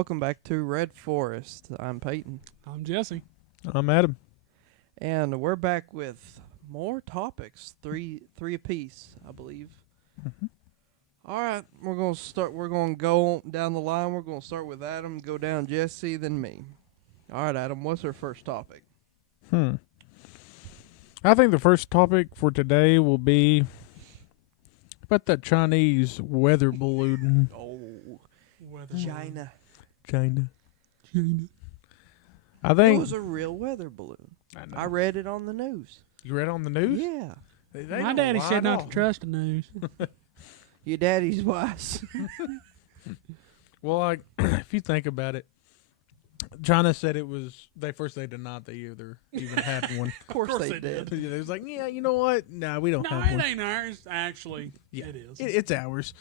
Welcome back to Red Forest. I'm Peyton. I'm Jesse. I'm Adam. And we're back with more topics. Three apiece, I believe. Mm-hmm. All right, we're going to start. We're going to go down the line. We're going to start with Adam, go down Jesse, then me. All right, Adam, what's our first topic? I think the first topic for today will be about that Chinese weather balloon. Oh, Weather China. China. I It think was a real weather balloon. I know. I read it on the news. You read on the news? Yeah. They My don't daddy lie said at not all. to trust the news. Your daddy's wise. Well, like, if you think about it, China said it was. They denied they even had one. Of course course they they did. They was like, yeah, you know what? No, we don't No, have it one. ain't ours. Actually, Yeah. it is. It's ours,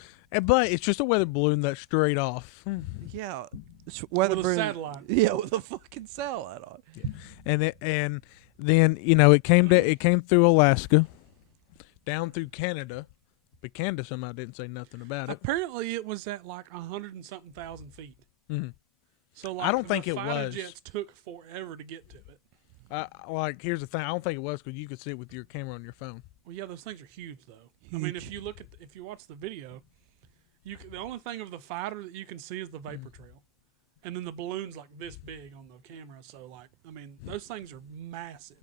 but it's just a weather balloon that's straight off. Yeah. Weather With a balloon- satellite. Yeah, with a fucking satellite on. And then it came through Alaska, down through Canada, but Canada somehow didn't say nothing about it. Apparently, it was at like 100 and something thousand feet. Mhm. So like, I don't think the it fighter was. jets took forever to get to it. Like, here's the thing: I don't think it was because you could see it with your camera on your phone. Well, yeah, those things are huge, though. I mean, if you look at if you watch the video, the only thing of the fighter that you can see is the vapor trail, and then the balloon's like this big on the camera. So like, I mean, those things are massive.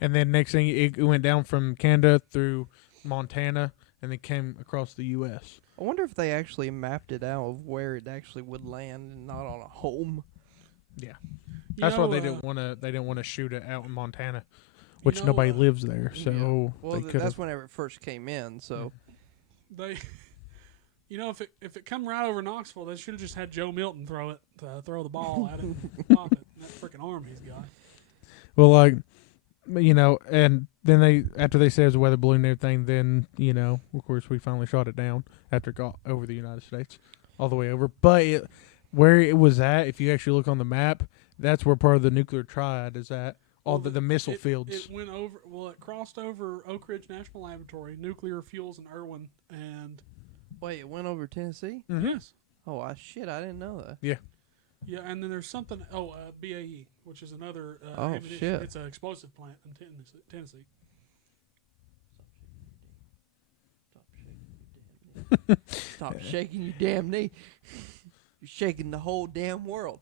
And then next thing, it went down from Canada through Montana, and then came across the U.S. I wonder if they actually mapped it out of where it actually would land and not on a home. Yeah, You that's know, why they didn't want to. They didn't want to shoot it out in Montana, which know, nobody lives there. So Well, they could that's whenever it first came in. So They, if it come right over Knoxville, they should have just had Joe Milton throw the ball at it, pop it. That freaking arm he's got. Well, like, and then after they said it was a weather balloon and everything, then, of course, we finally shot it down after it got over the United States, all the way over. But where it was at, if you actually look on the map, that's where part of the nuclear triad is at, all the missile fields. It went over. Well, it crossed over Oak Ridge National Laboratory, nuclear fuels in Irwin, and wait, it went over Tennessee? yes, Oh, shit! I didn't know that. yeah, and then there's something. BAE, which is another Oh, ammunition. shit. It's an explosive plant in Tennessee. Stop shaking your damn knee. You're shaking the whole damn world.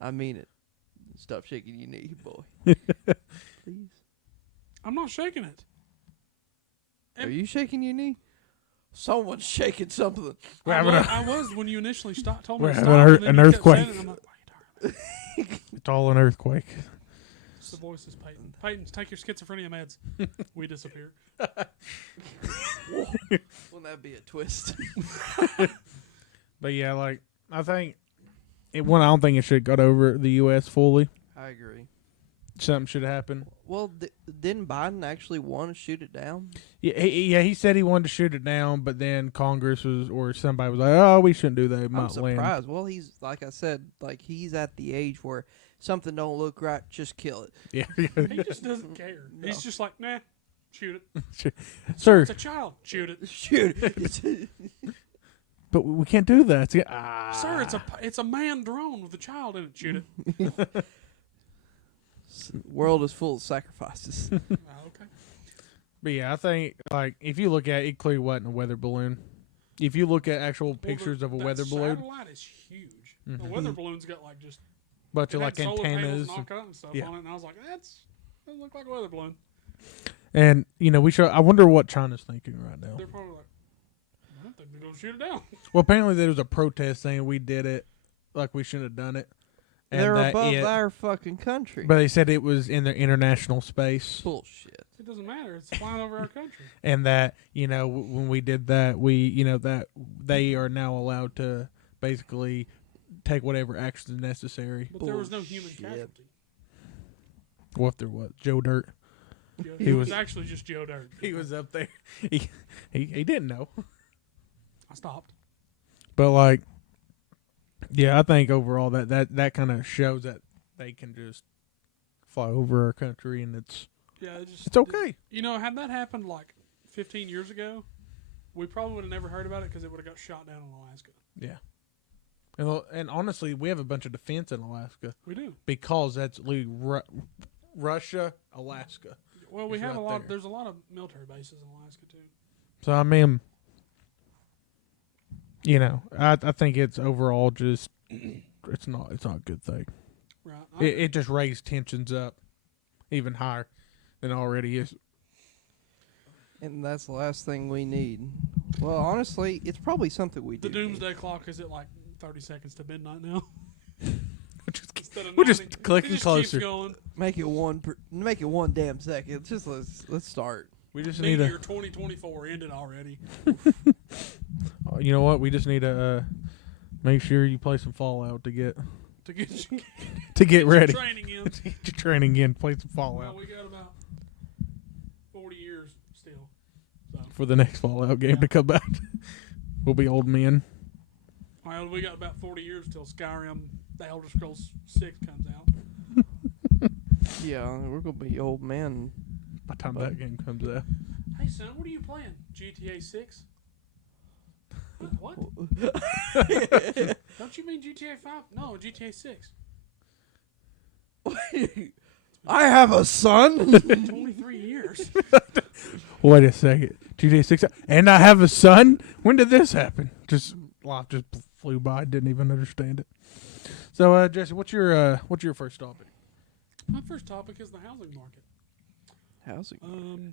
I mean it. Stop shaking your knee, boy. Please. I'm not shaking it. Are you shaking your knee? Someone's shaking something. I was when you initially told me We're to having stop. an and then you kept saying earthquake. it, I'm like, what are you talking about? It's all an earthquake. It's the voice is Peyton. Peyton, take your schizophrenia meds. We disappear. Wouldn't that be a twist? But yeah, like, I think, I don't think it should have got over the U.S. fully. I agree. Something should have happened. Well, didn't Biden actually want to shoot it down? Yeah, he said he wanted to shoot it down, but then Congress or somebody was like, "Oh, we shouldn't do that. It I'm might land." surprised. Well, he's like I said, he's at the age where something don't look right, just kill it. Yeah, He just doesn't care. No. He's just like, nah, shoot it. sir. It's a child. Shoot it. Shoot it. But we can't do that. Sir, it's a manned drone with a child in it. Shoot it. World is full of sacrifices. Okay. But yeah, I think, like, if you look at it, it clearly wasn't a weather balloon. If you look at actual pictures of a weather balloon, The satellite is huge. Mhm. The weather balloon's got like just bunch of it like had solar panels antennas, and all kind of stuff yeah. on it, and I was like, doesn't look like a weather balloon. and I wonder what China's thinking right now. They're probably like, I don't think they're gonna shoot it down. Well, apparently there was a protest saying we did it, like we shouldn't have done it. And They're that above our fucking country. but they said it was in the international space, Bullshit. It doesn't matter. It's flying over our country. and that when we did that, that they are now allowed to basically take whatever action is necessary. But there was no human Bullshit. casualty. What if there was Joe Dirt? He was- was actually just Joe Dirt. He was up there. He didn't know. I stopped. But like, yeah, I think overall that kind of shows that they can just fly over our country and it's It's okay. Had that happened like 15 years ago, we probably would have never heard about it because it would have got shot down in Alaska. Yeah. And honestly, we have a bunch of defense in Alaska We do. because that's literally Russia, Alaska. Well, we It's have a right lot. there. There's a lot of military bases in Alaska too. So I mean, I think it's overall just it's not a good thing. Right. It just raised tensions up even higher than it already is. And that's the last thing we need. Well, honestly, it's probably something we the do. doomsday clock is at like 30 seconds to midnight now. Instead of We're just 90. clicking It just closer. keeps going. Make it one damn second. Just let's start. We just Maybe need your 2024 ended already. you know what? We just need to make sure you play some Fallout to get To get get ready. training in. Get your training in. Play some Well, Fallout we got about 40 years still. So, for the next Fallout game to come out. We'll be old men. well, we got about 40 years till Skyrim, The Elder Scrolls 6 comes out. Yeah, we're gonna be old man. By the time that game comes out. Hey, son, what are you playing? GTA 6? What? Don't you mean GTA 5? No, GTA 6. I have a son. 23 years. Wait a second. GTA 6. And I have a son? When did this happen? Life just flew by. Didn't even understand it. So, Jesse, what's your first topic? My first topic is the housing market. Housing.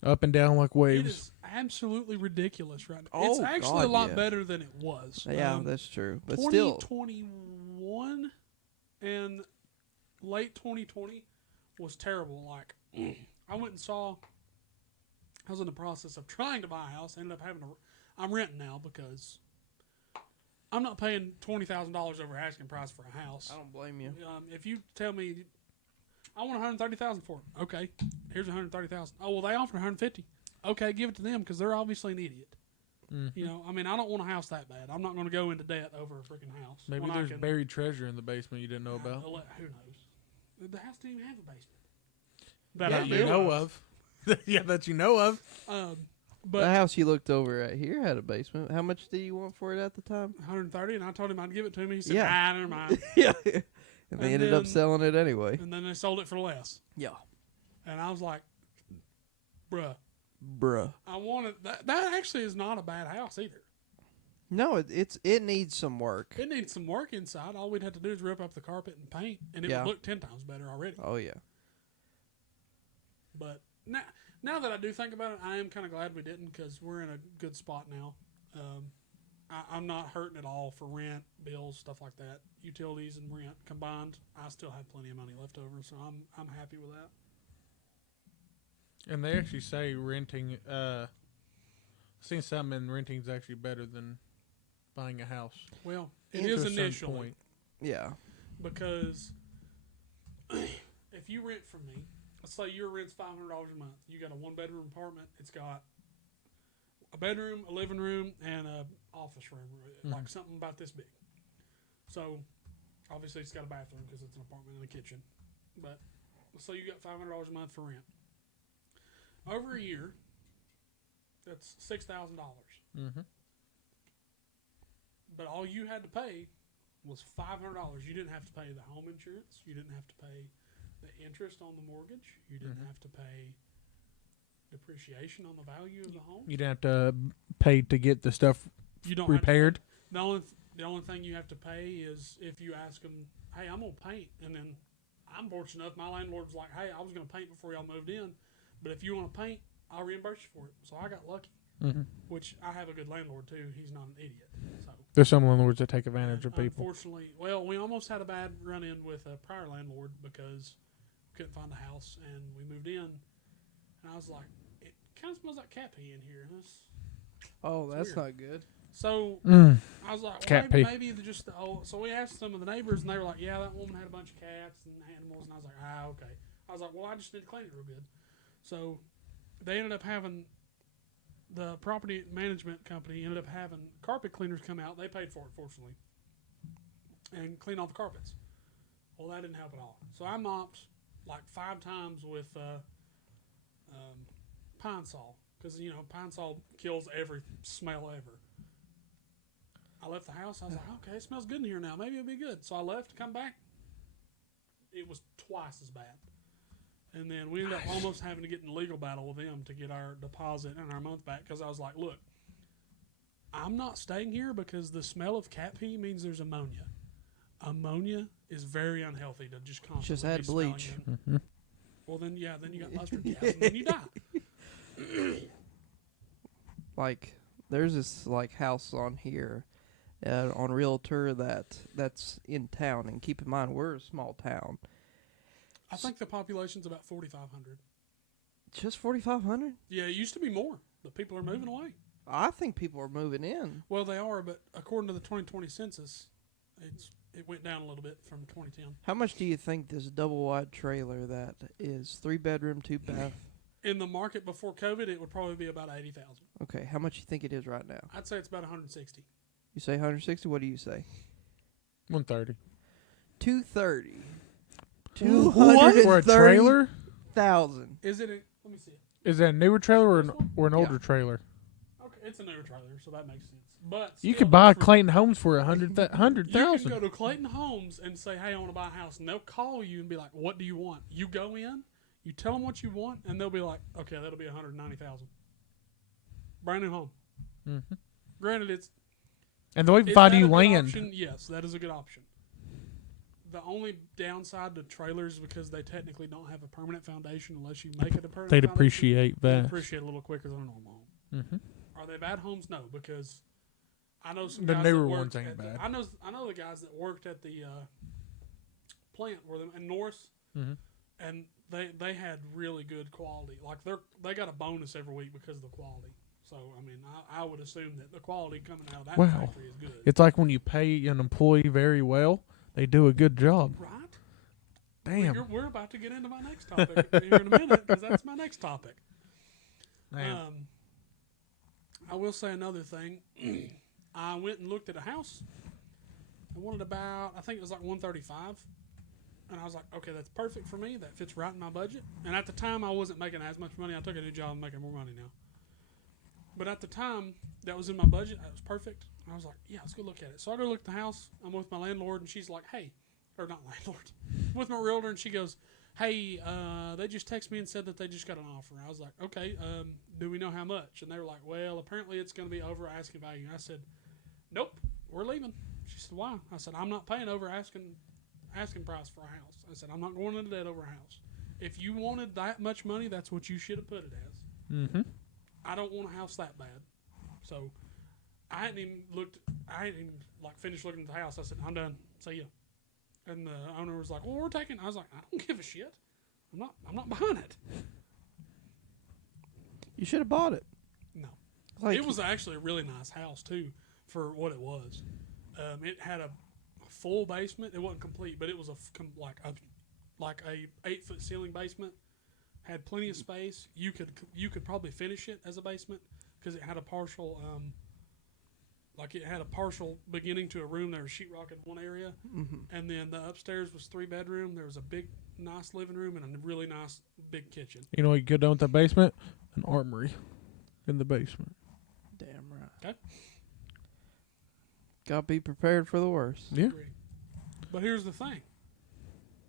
Up and down like It waves. is absolutely ridiculous right now. Oh, It's actually a God, lot yeah. better than it was. Yeah, that's true. But still, 2021 and late 2020 was terrible. Like, I went and saw. I was in the process of trying to buy a house. I ended up having to. I'm renting now because I'm not paying $20,000 over asking price for a house. I don't blame you. If you tell me I want $130,000 for it, okay, here's $130,000. Oh well, they offered $150,000. Okay, give it to them because they're obviously an idiot. Mm-hmm. I mean, I don't want a house that bad. I'm not going to go into debt over a freaking house. Maybe when there's I can, buried treasure in the basement you didn't know about. Who knows? The house didn't even have a basement. That I you know of. Yeah, that you know of. But The house you looked over at here had a basement. How much did you want for it at the time? 130, and I told him I'd give it to him. He said, Yeah. "Nah, never mind." Yeah. And they And ended up then- selling it anyway. And then they sold it for less. Yeah. And I was like, "Bruh, Bruh. I wanted that." That actually is not a bad house either. No, it needs some work. It needs some work inside. All we'd have to do is rip up the carpet and paint, and it Yeah. would look 10 times better already. Oh yeah. But now that I do think about it, I am kind of glad we didn't because we're in a good spot now. I'm not hurting at all for rent, bills, stuff like that. Utilities and rent combined, I still have plenty of money left over, so I'm happy with that. And they actually say renting. I've seen something in renting is actually better than buying a house. Well, it To is a certain initially point. Yeah. because if you rent from me, let's say your rent's $500 a month. You got a 1-bedroom apartment. It's got a bedroom, a living room, and a office room, like something about this big. So, obviously, it's got a bathroom because it's an apartment and a kitchen. But let's say you got $500 a month for rent. Over a year, that's $6,000. Mm-hmm. But all you had to pay was $500. You didn't have to pay the home insurance. You didn't have to pay the interest on the mortgage. You didn't have to pay depreciation on the value of the home. You didn't have to pay to get the stuff You don't repaired. Have to pay. The only thing you have to pay is if you ask them, "Hey, I'm gonna paint," and then I'm fortunate enough, my landlord's like, "Hey, I was gonna paint before y'all moved in, but if you want to paint, I'll reimburse you for it." So I got lucky, which I have a good landlord too. He's not an idiot. So There's some landlords that take advantage of people. unfortunately, well, we almost had a bad run-in with a prior landlord because we couldn't find a house, and we moved in, and I was like, "It kind of smells like cat pee in here." Oh, that's weird. not good. So Mm. I was like, Cat well, pee. maybe just so we asked some of the neighbors, and they were like, "Yeah, that woman had a bunch of cats and animals," and I was like, okay. I was like, well, I just need to clean it real good. So they ended up having the property management company ended up having carpet cleaners come out. They paid for it, fortunately, and clean all the carpets. Well, that didn't help at all. So I mopped like 5 times with Pine Sol because pine Sol kills every smell ever. I left the house. I was like, okay, it smells good in here now. Maybe it'll be good. So I left, come back. It was twice as bad. And then we ended up almost having to get in a legal battle with them to get our deposit and our month back because I was like, look, I'm not staying here because the smell of cat pee means there's ammonia. Ammonia is very unhealthy to just constantly Just add be smelling bleach. in. Well, then, yeah, then you got mustard gas and then you die. Like, there's this like house on here, on Realtor that's in town, and keep in mind we're a small town. I think the population's about 4,500. Just 4,500? Yeah, it used to be more, but people are moving away. I think people are moving in. Well, they are, but according to the 2020 census, it went down a little bit from 2010. How much do you think this double wide trailer that is 3-bedroom, 2-bath? In the market before COVID, it would probably be about 80,000. Okay, how much you think it is right now? I'd say it's about 160. You say 160? What do you say? 130. 230. What? For a trailer? 230,000. Is it? Let me see it. Is that a newer trailer or an older Yeah. trailer? Okay, it's a newer trailer, so that makes sense. But You still, could buy for- Clayton Homes for You can 100,000. go to Clayton Homes and say, "Hey, I want to buy a house," and they'll call you and be like, "What do you want?" You go in, you tell them what you want, and they'll be like, "Okay, that'll be 190,000." Brand new home. Mm-hmm. Granted, it's And they'll even is find that a you good land. option? Yes, that is a good option. The only downside to trailers is because they technically don't have a permanent foundation unless you make it a permanent They'd foundation. appreciate They that. appreciate it a little quicker than a normal home. Mm-hmm. Are they bad homes? No, because I know some The guys newer that worked ones ain't at the- bad. I know the guys that worked at the plant where them in Norris, Mm-hmm. and they had really good quality. Like they got a bonus every week because of the quality. So I mean, I would assume that the quality coming out of that Wow. factory is good. It's like when you pay an employee very well, they do a good job. Right? Damn. We're about to get into my next topic here in a minute because that's my next topic. Man. I will say another thing. I went and looked at a house. I wanted about, I think it was like 135. And I was like, okay, that's perfect for me. That fits right in my budget. And at the time, I wasn't making as much money. I took a new job and making more money now. But at the time, that was in my budget. That was perfect. And I was like, yeah, let's go look at it. So I go look at the house. I'm with my landlord, and she's like, hey, or not landlord, with my realtor, and she goes, hey, they just texted me and said that they just got an offer. I was like, okay, do we know how much? And they were like, well, apparently it's going to be over asking value. And I said, nope, we're leaving. She said, why? I said, I'm not paying over asking price for a house. I said, I'm not going into debt over a house. If you wanted that much money, that's what you should have put it as. Mm-hmm. I don't want a house that bad. So I hadn't even finished looking at the house. I said, I'm done. See ya. And the owner was like, well, we're taking. I was like, I don't give a shit. I'm not buying it. You should have bought it. No. Like, It was actually a really nice house too for what it was. It had a full basement. It wasn't complete, but it was like a 8-foot ceiling basement. Had plenty of space. You could probably finish it as a basement because it had a partial beginning to a room. There was sheetrock in one area, and then the upstairs was 3-bedroom. There was a big, nice living room and a really nice big kitchen. You know what you could do with that basement? An armory in the basement. damn right. Okay. Gotta be prepared for the worst. Yeah. Agree. But here's the thing.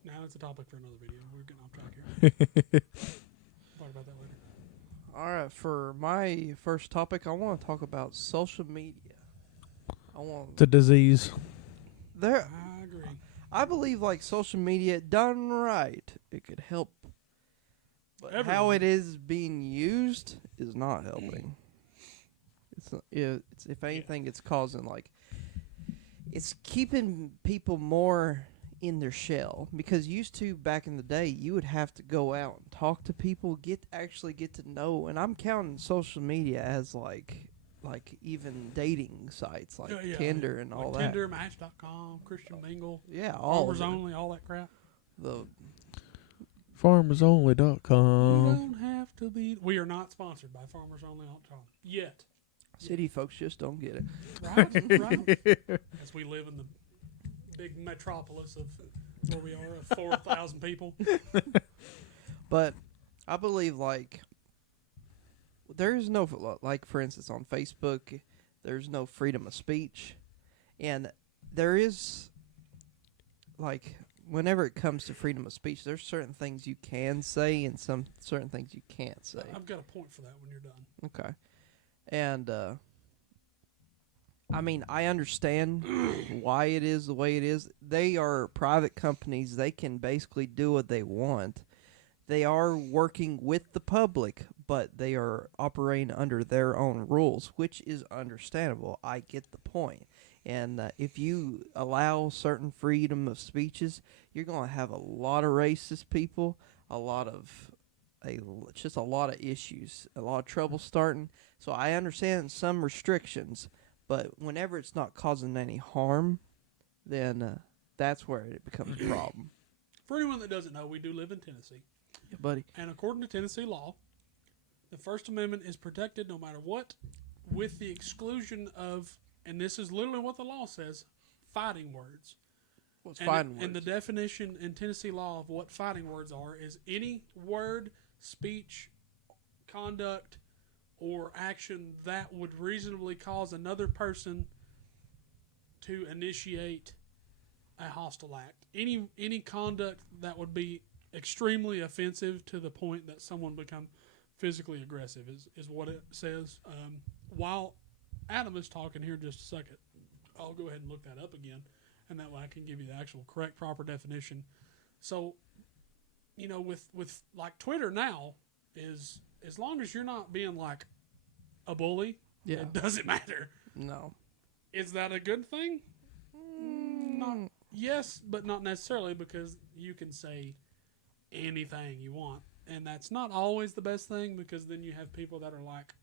Now that's a topic for another video. We're getting off track here. Talk about that later. All right, for my first topic, I want to talk about social media. It's a disease. I agree. I believe like social media done right, it could help. But how Everyone. it is being used is not helping. It's if anything, it's causing it's keeping people more in their shell, because used to back in the day you would have to go out and talk to people, actually get to know, and I'm counting social media as like even dating sites like Tinder and all that. Tinder, Match.com, Christian Mingle, Yeah, all Farmers of it. Only, all that crap. The FarmersOnly.com. You don't have to be. We are not sponsored by Farmers Only.com yet. city folks just don't get it. Right. As we live in the big metropolis of where we are, of 4,000 people. But I believe there is no, like for instance on Facebook, there's no freedom of speech. And there is, like, whenever it comes to freedom of speech, there's certain things you can say and some certain things you can't say. I've got a point for that when you're done. Okay. And, I mean, I understand why it is the way it is. They are private companies. They can basically do what they want. They are working with the public, but they are operating under their own rules, which is understandable. I get the point. And if you allow certain freedom of speeches, you're going to have a lot of racist people, just a lot of issues, a lot of trouble starting. So I understand some restrictions, but whenever it's not causing any harm, then that's where it becomes a problem. For anyone that doesn't know, we do live in Tennessee. Yeah, buddy. And according to Tennessee law, the First Amendment is protected no matter what, with the exclusion of, and this is literally what the law says, fighting words. What's fighting words? And the definition in Tennessee law of what fighting words are is any word, speech, conduct, or action that would reasonably cause another person to initiate a hostile act. Any conduct that would be extremely offensive to the point that someone become physically aggressive is what it says. While Adam is talking here just a second, I'll go ahead and look that up again, and that way I can give you the actual correct, proper definition. So, with like Twitter now is, as long as you're not being like a bully, Yeah. it doesn't matter. No. Is that a good thing? Not, yes, but not necessarily, because you can say anything you want, and that's not always the best thing, because then you have people that are like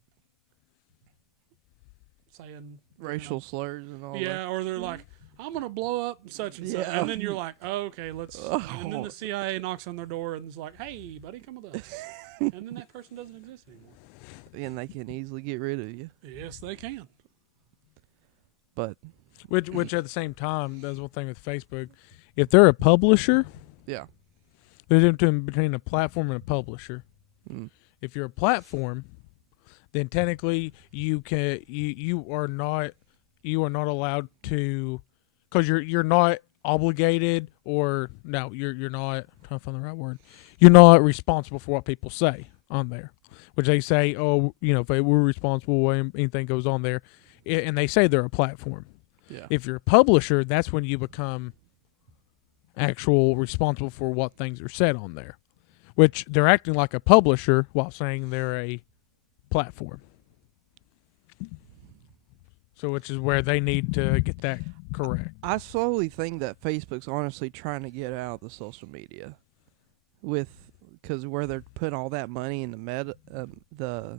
saying Racial slurs and all that. yeah, or they're like, I'm gonna blow up such and such, Yeah. and then you're like, oh, okay, let's. Oh. And then the CIA knocks on their door and is like, hey, buddy, come with us, and then that person doesn't exist anymore. And they can easily get rid of you. Yes, they can. But Which at the same time, that's one thing with Facebook. If they're a publisher, yeah. there's a difference between a platform and a publisher. Mm. If you're a platform, then technically you are not allowed to, because you're not obligated, or no, you're not, I'm trying to find the right word. You're not responsible for what people say on there, which they say, oh, if we're responsible when anything goes on there, and they say they're a platform. Yeah. If you're a publisher, that's when you become actual responsible for what things are said on there, which they're acting like a publisher while saying they're a platform. So which is where they need to get that correct. I slowly think that Facebook's honestly trying to get out of the social media, because where they're putting all that money in the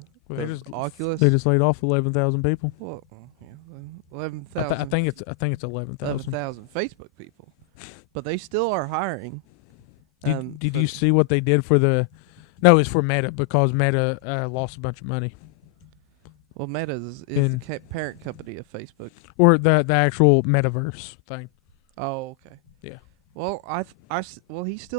Oculus. They just laid off 11,000 people. Well, yeah, 11,000. I think it's 11,000. 11,000 Facebook people, but they still are hiring. Did you see what they did for the? No, it's for Meta, because Meta lost a bunch of money. Well, Meta is the parent company of Facebook, or the actual metaverse thing. Oh, okay. Yeah. Well, he's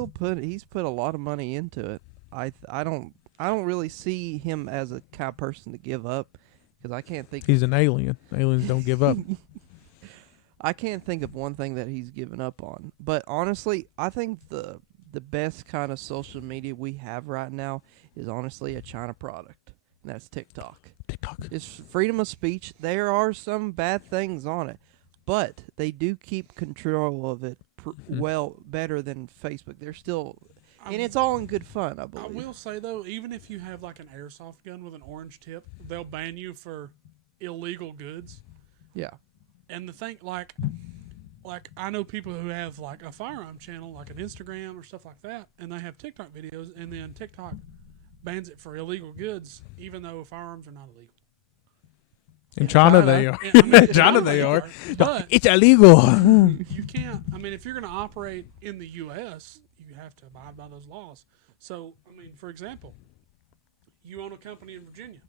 put a lot of money into it. I don't really see him as a kind of person to give up, because I can't think. He's an alien. Aliens don't give up. I can't think of one thing that he's given up on. But honestly, I think the best kind of social media we have right now is honestly a China product, and that's TikTok. It's freedom of speech. There are some bad things on it, but they do keep control of it better than Facebook. They're still, and it's all in good fun, I believe. I will say, though, even if you have like an airsoft gun with an orange tip, they'll ban you for illegal goods. Yeah. And the thing, like I know people who have like a firearm channel, like an Instagram or stuff like that, and they have TikTok videos, and then TikTok bans it for illegal goods, even though firearms are not illegal. In China, they are. In China, they are. But it's illegal. you can't. I mean, if you're going to operate in the U.S., you have to abide by those laws. So, I mean, for example, you own a company in Virginia.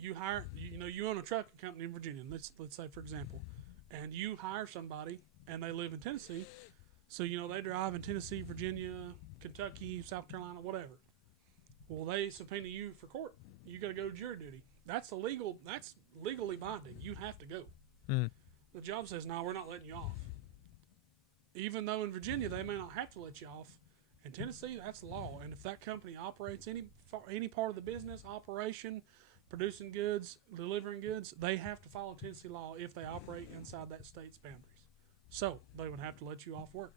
You own a trucking company in Virginia. Let's say, for example, and you hire somebody, and they live in Tennessee. So, they drive in Tennessee, Virginia, Kentucky, South Carolina, whatever. Well, they subpoena you for court. You got to go to jury duty. That's illegal. That's legally binding. You have to go. Mm. The job says, no, we're not letting you off. Even though in Virginia they may not have to let you off, in Tennessee that's the law. And if that company operates any part of the business operation, producing goods, delivering goods, they have to follow Tennessee law if they operate inside that state's boundaries. So they would have to let you off work.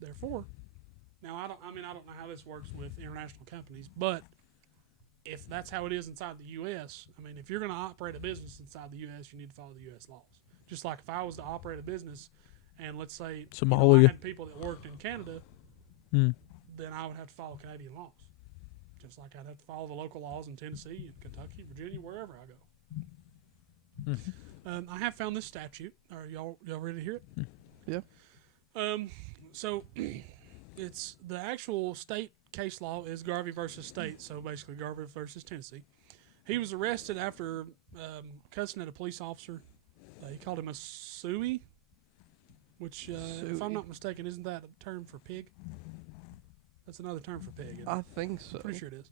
Therefore, now I don't know how this works with international companies, but if that's how it is inside the U.S., I mean, if you're going to operate a business inside the U.S., you need to follow the U.S. laws. Just like if I was to operate a business, and let's say I had people that worked in Canada, then I would have to follow Canadian laws. Just like I'd have to follow the local laws in Tennessee, and Kentucky, Virginia, wherever I go. I have found this statute. Are y'all ready to hear it? Yeah. So it's the actual state case law is Garvey versus State. So basically, Garvey versus Tennessee. He was arrested after cussing at a police officer. He called him a suey, which, if I'm not mistaken, isn't that a term for pig? That's another term for pig. Isn't it? I think so. Pretty sure it is.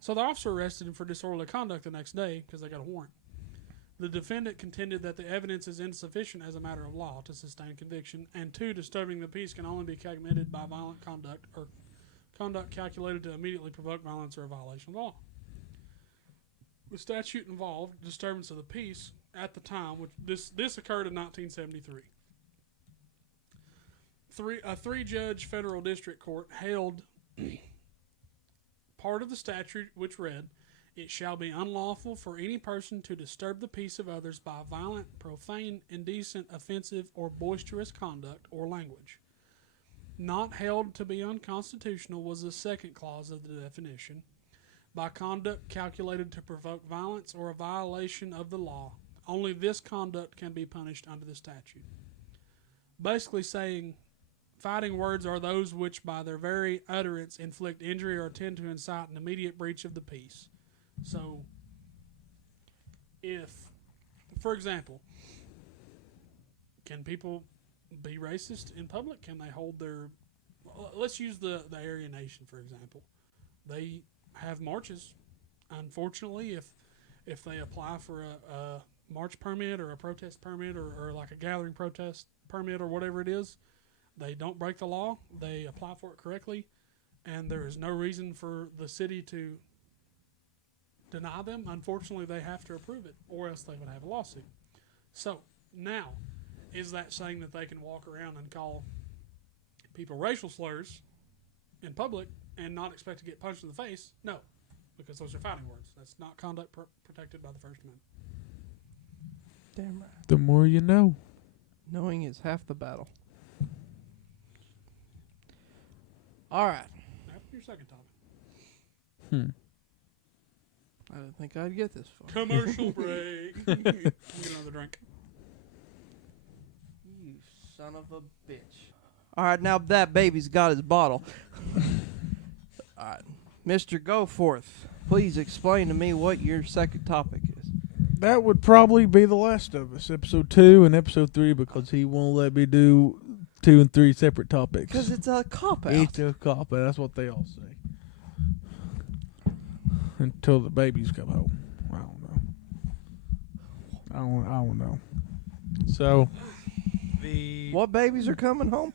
So the officer arrested him for disorderly conduct the next day because they got a warrant. The defendant contended that the evidence is insufficient as a matter of law to sustain conviction, and 2, disturbing the peace can only be committed by violent conduct or conduct calculated to immediately provoke violence or a violation of the law. The statute involved disturbance of the peace at the time, which this occurred in 1973. A 3-judge federal district court held part of the statute which read, "It shall be unlawful for any person to disturb the peace of others by violent, profane, indecent, offensive, or boisterous conduct or language." Not held to be unconstitutional was the second clause of the definition, by conduct calculated to provoke violence or a violation of the law. Only this conduct can be punished under the statute. Basically saying fighting words are those which by their very utterance inflict injury or tend to incite an immediate breach of the peace. So, if, for example, can people be racist in public? Can they hold their... Let's use the Aryan Nation, for example. They have marches. Unfortunately, if they apply for a march permit or a protest permit or like a gathering protest permit or whatever it is, they don't break the law. They apply for it correctly, and there is no reason for the city to deny them. Unfortunately, they have to approve it, or else they would have a lawsuit. So, now, is that saying that they can walk around and call people racial slurs in public and not expect to get punched in the face? No, because those are fighting words. That's not conduct protected by the First Amendment. Damn right. The more you know. Knowing is half the battle. All right. Now, your second topic. I didn't think I'd get this far. Commercial break. Get another drink. You son of a bitch. All right, now that baby's got his bottle. All right. Mr. Goforth, please explain to me what your second topic is. That would probably be the last of us, episode 2 and episode 3, because he won't let me do 2 and 3 separate topics. Because it's a cop-out. It's a cop out. That's what they all say. Until the babies come home. I don't know. So, What babies are coming home?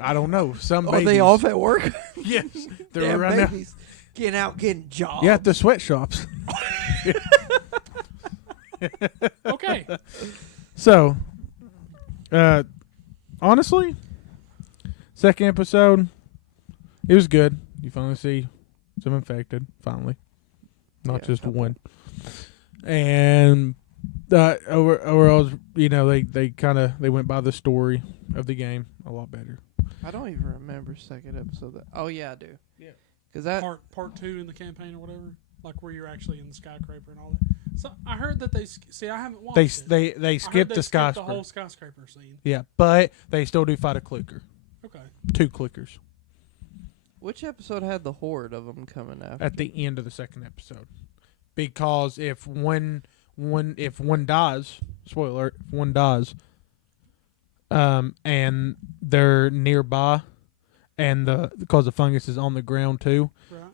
I don't know. Some Are babies. they off at work? Yes. They're Damn right now. babies getting out getting jobs. Yeah, at the sweatshops. Okay. So, honestly, second episode, it was good. You finally see some infected, finally. Not just one. And overall, they went by the story of the game a lot better. I don't even remember second episode. Oh, yeah, I do. Yeah. Because that... Part 2 in the campaign or whatever, like where you're actually in the skyscraper and all that. So I heard that I haven't watched it. They skipped the skyscraper. The whole skyscraper scene. Yeah, but they still do fight a clicker. Okay. 2 clickers. Which episode had the horde of them coming after? At the end of the second episode, because if one dies, spoiler alert, if one dies, and they're nearby, and because the fungus is on the ground too, Right.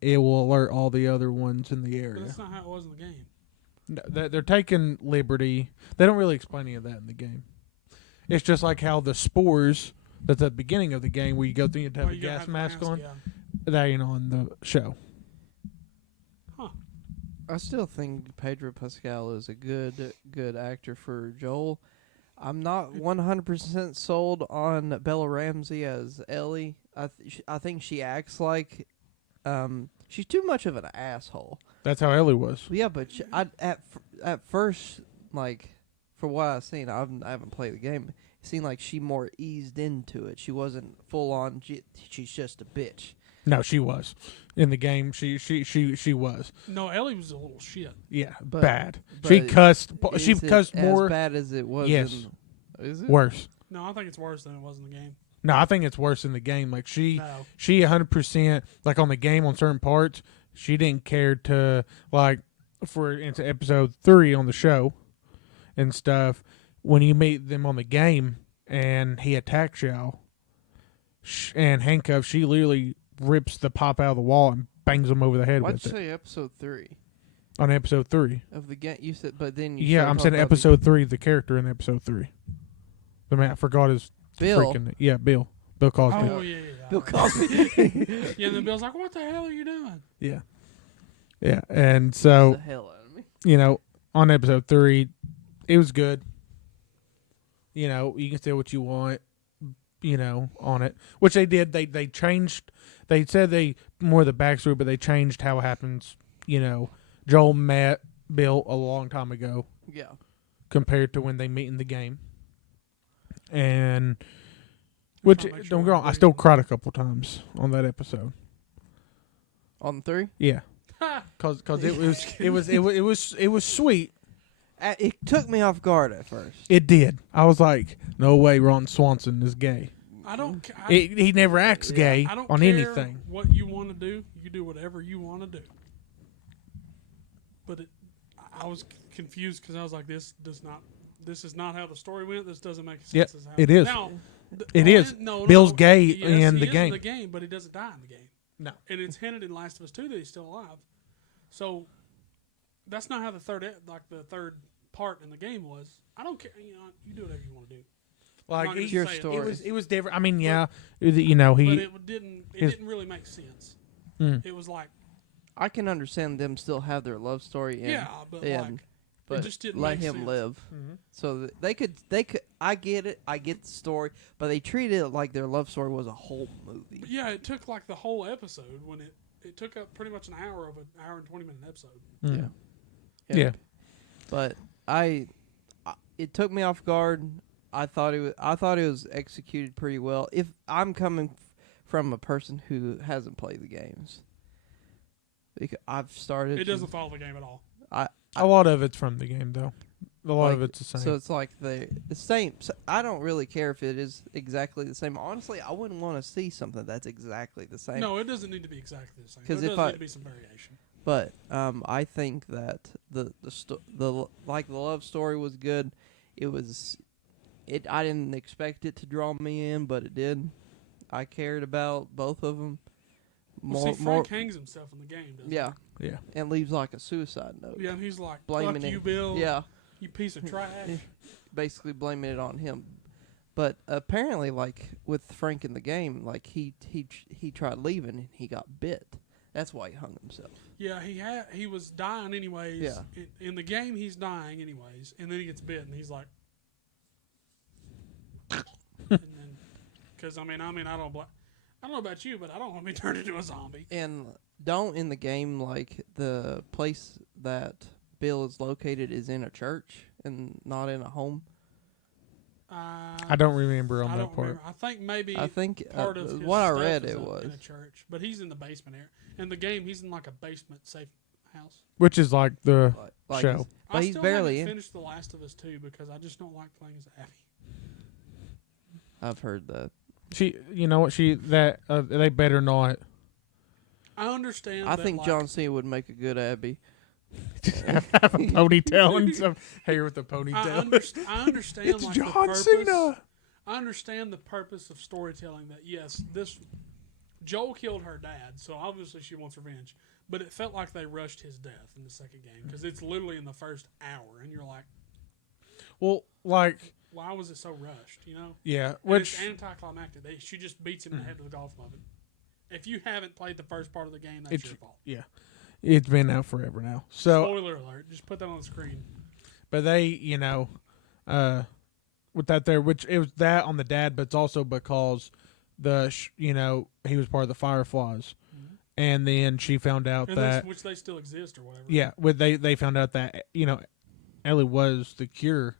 it will alert all the other ones in the But area. that's not how it was in the game. No, they're taking liberty. They don't really explain any of that in the game. It's just like how the spores that's at the beginning of the game where you go through and have Well, a you gotta gas have the mask on. Yeah. That ain't on the show. I still think Pedro Pascal is a good actor for Joel. I'm not 100% sold on Bella Ramsey as Ellie. I think she acts like she's too much of an asshole. That's how Ellie was. Yeah, but at first, like, for what I've seen, I haven't played the game. It seemed like she more eased into it. She wasn't full on. She's just a bitch. No, she was. In the game, she was. No, Ellie was a little shit. Yeah, But- bad. but She cussed. She Is it cussed more. as bad as it was. Yes. Is it Worse. No, I think it's worse than it was in the game. No, I think it's worse in the game. Like she No. 100%, like on the game on certain parts, she didn't care to, like, for into episode 3 on the show and stuff. When you meet them on the game and he attacks y'all and handcuffs, she literally rips the pop out of the wall and bangs him over the head Why'd with you it say episode 3 on episode 3. of the game? You said, but then you Yeah, started I'm talking saying about the- episode 3, the character in episode 3. The man, I forgot his Bill. freaking, yeah, Bill Cosby. Oh yeah. Bill Cosby. Yeah, and then Bill's like, "What the hell are you doing?" Yeah. Yeah, and the so, hell out of me. you know, on episode 3, it was good. You know, you can say what you want, you know, on it. Which they did. They changed. They said they more the backstory, but they changed how it happens. You know, Joel met Bill a long time ago Yeah. compared to when they meet in the game. And which, Trying to make don't sure get me wrong, I'm I still reading. cried a couple times on that episode. On 3, Yeah, cause it was sweet. it took me off guard at first. It did. I was like, no way, Ron Swanson is gay. I don't. He never acts gay I don't on care anything. what you want to do. You do whatever you want to do. But I was confused because I was like, this is not how the story went. This doesn't make sense. Yep, This how it is. Now, It is. No, Bill's gay yes, in he the is game. in the game, but he doesn't die in the game. No. And it's hinted in Last of Us 2 that he's still alive. So that's not how the third part in the game was. I don't care. You know, you do whatever you want to do. Like Not gonna your say it. story. it was different. I mean, yeah, you know, But he it didn't his- really make sense. Mm. It was like, I can understand them still have their love story. yeah, but and- like, but just didn't let make him sense. live. Mhm. So that they could. I get it. I get the story, but they treated it like their love story was a whole movie. But yeah, it took like the whole episode when it took up pretty much an hour of an hour and 20-minute episode. Mm. Yeah. Yeah. But it took me off guard. I thought it was executed pretty well. If I'm coming from a person who hasn't played the games, because I've started. It doesn't follow the game at all. A lot of it's from the game, though. A lot Like, of it's the same. So it's like the same. So I don't really care if it is exactly the same. Honestly, I wouldn't want to see something that's exactly the same. No, it doesn't need to be exactly the same. 'Cause There if does I- need to be some variation. But I think that the love story was good. It was. I didn't expect it to draw me in, but it did. I cared about both of them. Well, see, Frank hangs himself in the game, doesn't Yeah, yeah. and leaves like a suicide note. he? Yeah, and he's like, Blaming fuck you, it. Bill. Yeah, You piece of trash. basically blaming it on him. But apparently, like with Frank in the game, like he tried leaving and he got bit. That's why he hung himself. Yeah, he was dying anyways. Yeah. In the game, he's dying anyways, and then he gets bit, and he's like, and then, because I don't know about you, but I don't want to be turned into a zombie. And don't in the game, like the place that Bill is located is in a church and not in a home. I don't remember on I that don't part. remember. I think maybe I think part of his what I stuff read is it up was. in a church, but he's in the basement area. In the game, he's in like a basement safe house. Which is like the Like show. but I he's still barely haven't in. finished The Last of Us 2 because I just don't like playing as Abby. I've heard that. she. You know what? They better not I understand. I that, think like, John Cena would make a good Abby. have a ponytail and some hair with a ponytail. I understand. It's like, John the purpose, Cena. I understand the purpose of storytelling. That yes, this Joel killed her dad, so obviously she wants revenge. But it felt like they rushed his death in the second game because it's literally in the first hour, and you're like, Well, like, why was it so rushed? You know? yeah, And which it's anticlimactic. She just beats him in the head with a golf club. If you haven't played the first part of the game, that's your fault. yeah, it's been out forever now. So, Spoiler alert! Just put that on the screen. but they, you know, with that there, which it was that on the dad, but it's also because you know, he was part of the Fireflies, and then she found out And that which they still exist or whatever. yeah, they found out that, you know, Ellie was the cure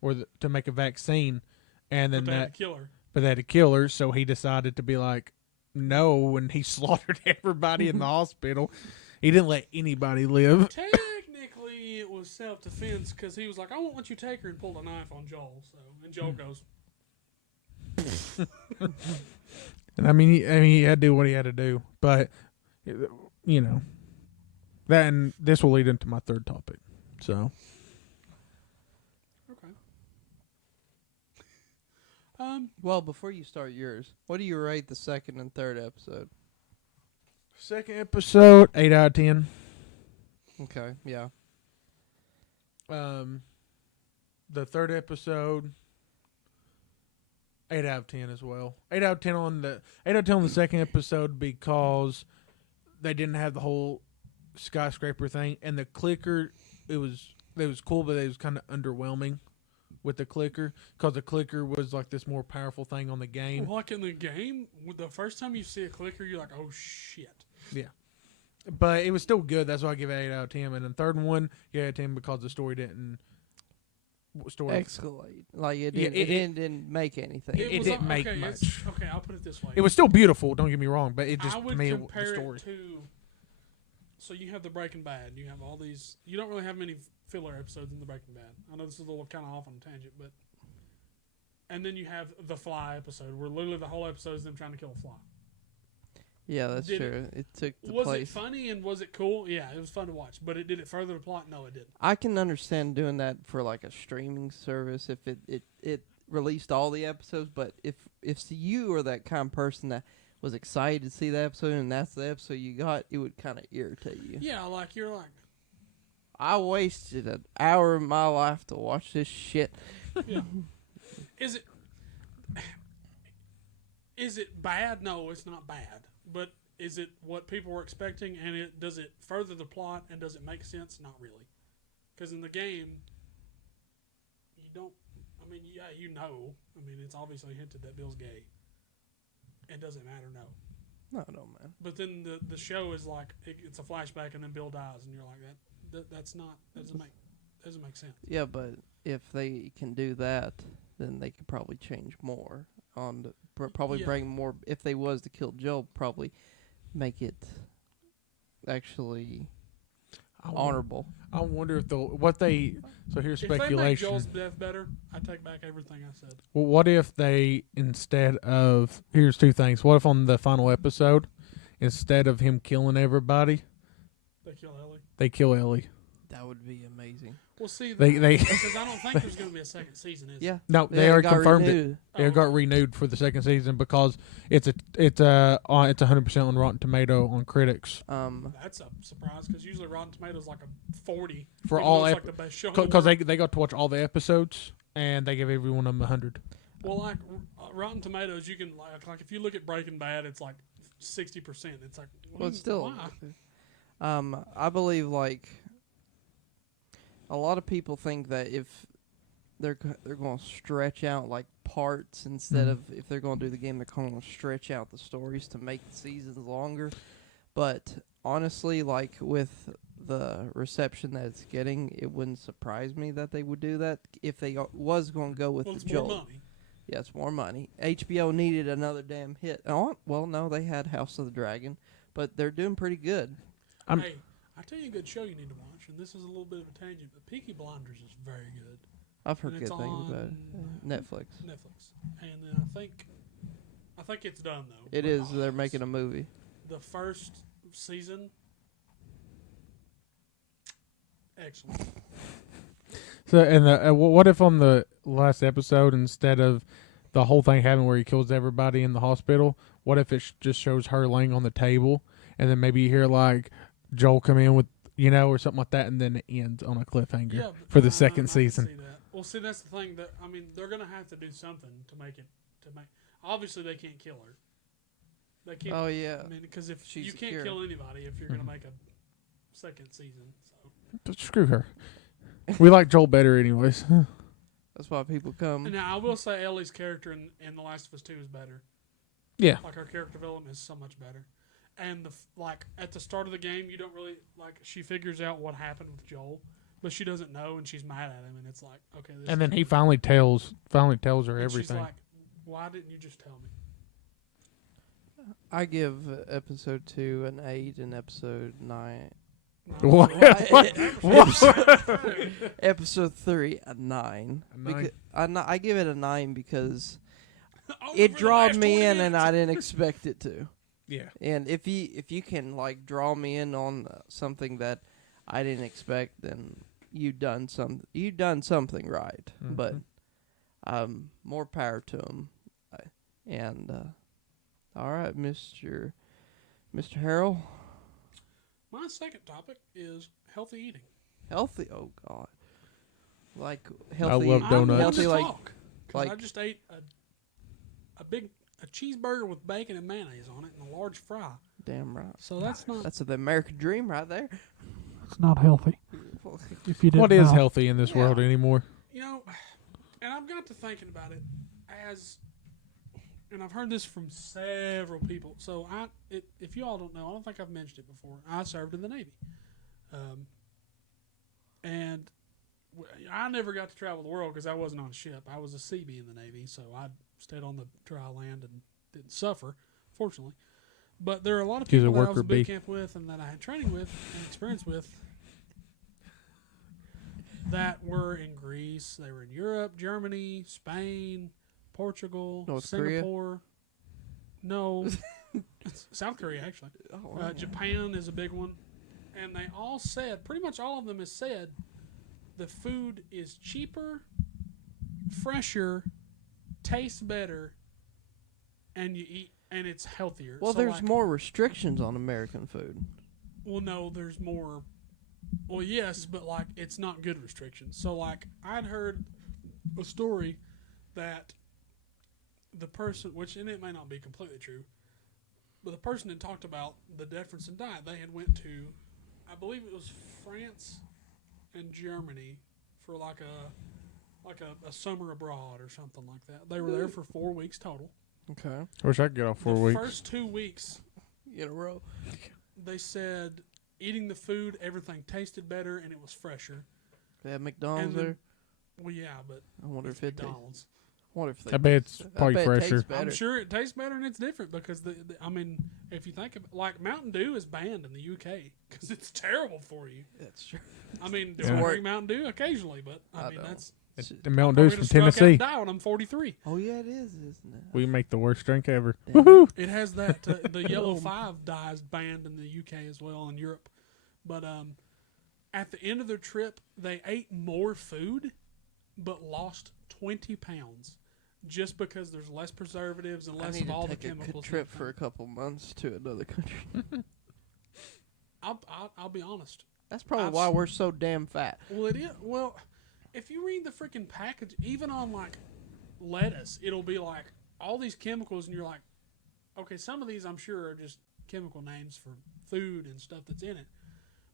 or to make a vaccine, and then But they had to kill her. but they had to kill her, so he decided to be like, no, and he slaughtered everybody in the hospital. He didn't let anybody live. Technically, it was self-defense because he was like, "I won't let you take her," and pulled a knife on Joel. So, and Joel goes, And I mean, he had to do what he had to do, but you know, that and this will lead into my third topic. So, "Okay." Well, before you start yours, what do you rate the second and third episode? second episode, 8 out of 10. Okay, yeah. The third episode, 8 out of 10 as well. 8 out of 10 on the second episode because they didn't have the whole skyscraper thing, and the clicker. It was cool, but it was kind of underwhelming with the clicker because the clicker was like this more powerful thing on the game. Like in the game, the first time you see a clicker, you're like, "Oh shit!" Yeah. But it was still good. That's why I give it 8 out of 10. And the third one, 8 out of 10 because the story didn't. Escalate. Like it Yeah, didn't make anything. It didn't make much. Okay, I'll put it this way. It was still beautiful. Don't get me wrong, but it just I would made compare the story. it to. So you have the Breaking Bad. You have all these. You don't really have many filler episodes in the Breaking Bad. I know this is a little kind of off on a tangent, but. And then you have the Fly episode, where literally the whole episode is them trying to kill a fly. Yeah, that's Did true. It took the Was place. it funny and was it cool? Yeah, it was fun to watch. But it did it further the plot? No, it didn't. I can understand doing that for like a streaming service if it released all the episodes, but if you are that kind of person that was excited to see the episode and that's the episode you got, it would kind of irritate you. Yeah, like you're like, I wasted an hour of my life to watch this shit. yeah. Is it bad? No, it's not bad. But is it what people were expecting? And does it further the plot? And does it make sense? Not really. Because in the game, you don't. I mean, yeah, you know. I mean, it's obviously hinted that Bill's gay. And does it matter? No. No, man. But then the show is like it's a flashback, and then Bill dies, and you're like that's not doesn't make sense. Yeah, but if they can do that, then they could probably change more on the probably bring more. If they was to kill Joe, probably make it actually honorable. I wonder if so here's If they make speculation. Joel's death better, I take back everything I said. Well, what if they instead of here's two things. What if on the final episode, instead of him killing everybody, They kill Ellie. they kill Ellie? That would be amazing. Well, see, They because I don't think there's going to be a second season. Is Yeah. no, they Yeah, already got confirmed it. renewed. It got renewed for the second season because it's 100% on Rotten Tomato on critics That's a surprise because usually Rotten Tomatoes like a 40 for even all though it's like the best show. in the because world. they got to watch all the episodes and they gave every one of them 100. Well, like Rotten Tomatoes, you can like if you look at Breaking Bad, it's like 60%. It's like Well, it's still. why? I believe like a lot of people think that if they're going to stretch out like parts instead of if they're going to do the game, they're going to stretch out the stories to make the seasons longer. But honestly, like with the reception that it's getting, it wouldn't surprise me that they would do that if they was going to go with Well, the it's more Joel. money. Yeah, it's more money. HBO needed another damn hit. Oh, well, no, they had House of the Dragon, but they're doing pretty good. Hey, I tell you a good show you need to watch, and this is a little bit of a tangent, but Peaky Blinders is very good. I've heard And good it's things about it. on Netflix. Netflix, and then I think it's done though. It is. They're making a movie. The first season. Excellent. So and what if on the last episode instead of the whole thing happened where he kills everybody in the hospital. What if it just shows her laying on the table, and then maybe you hear like Joel come in with or something like that, and then it ends on a cliffhanger Yeah, for the I second can season. see that. Well, see, that's the thing. That I mean, they're gonna have to do something to make it. Obviously, they can't kill her. They can't. Oh yeah. I mean, because if She's you a can't cure. kill anybody if you're gonna make a second season. So. But screw her. We like Joel better, anyways. That's why people come. And now I will say Ellie's character in The Last of Us 2 is better. Yeah. Like her character development is so much better. And at the start of the game, you don't really she figures out what happened with Joel, but she doesn't know, and she's mad at him, and it's like, okay. And then he finally tells her and everything. She's like, why didn't you just tell me? I give episode 2 an 8 and episode 9. What? Episode 3 a 9. A 9? I give it a 9 because Only it for the drawed last me 20 in and minutes. I didn't expect it to. Yeah. And if you can like draw me in on something that I didn't expect, then you've done something right. Mhm. But more power to him. And all right, Mr. Harrell, My second topic is healthy eating. healthy. Oh God, like healthy. love I'm donuts. going Healthy to like talk, 'cause I like- just ate a cheeseburger with bacon and mayonnaise on it and a large fry. damn right. So that's not That's the American dream right there. it's not healthy. If you What is healthy in this world anymore? And I've got to thinking about it and I've heard this from several people. So if you all don't know, I don't think I've mentioned it before. I served in the Navy, and I never got to travel the world because I wasn't on a ship. I was a Seabee in the Navy, so I stayed on the dry land and didn't suffer, fortunately. But there are a lot of He was a people that I worker was boot bee. camp with and that I had training with and experience with that were in Greece. They were in Europe, Germany, Spain, Portugal, North Korea? Singapore. No, South Korea actually. Oh, yeah. Japan is a big one, and they all said, pretty much all of them has said, the food is cheaper, fresher, tastes better, and it's healthier. Well, So, there's like, more restrictions on American food. Well, no, there's more. Well, yes, but like it's not good restrictions. So like I'd heard a story that the person, and it may not be completely true, but the person had talked about the difference in diet. They had went to, I believe it was France and Germany for like a summer abroad or something like that. They were there for 4 weeks total. Okay. I wish I could get off 4 the weeks. first 2 weeks, In a row. they said eating the food, everything tasted better and it was fresher. They have McDonald's And then- there. Well, yeah, but I wonder it's if it tastes. McDonald's. I wonder if they I bet it's taste- probably I bet it tastes fresher. better. I'm sure it tastes better and it's different because I mean, if you think about like Mountain Dew is banned in the UK because it's terrible for you. That's true. I mean, do Yeah. I drink Mountain Dew occasionally? But I mean, don't. that's The Mountain I'm Dew's gonna from stroke out Tennessee. and die when I'm 43. Oh yeah, it is, isn't it? We make the worst drink ever. Damn. Woohoo! It has that the yellow 5 dye is banned in the UK as well in Europe. But at the end of their trip, they ate more food, but lost 20 pounds. Just because there's less preservatives and I less need of all to the take a chemicals. good and trip everything. for a couple months to another country. I'll be honest. That's probably I've why s- we're so damn fat. Well, it is. Well, if you read the freaking package, even on like lettuce, it'll be like all these chemicals, and you're like, okay, some of these I'm sure are just chemical names for food and stuff that's in it.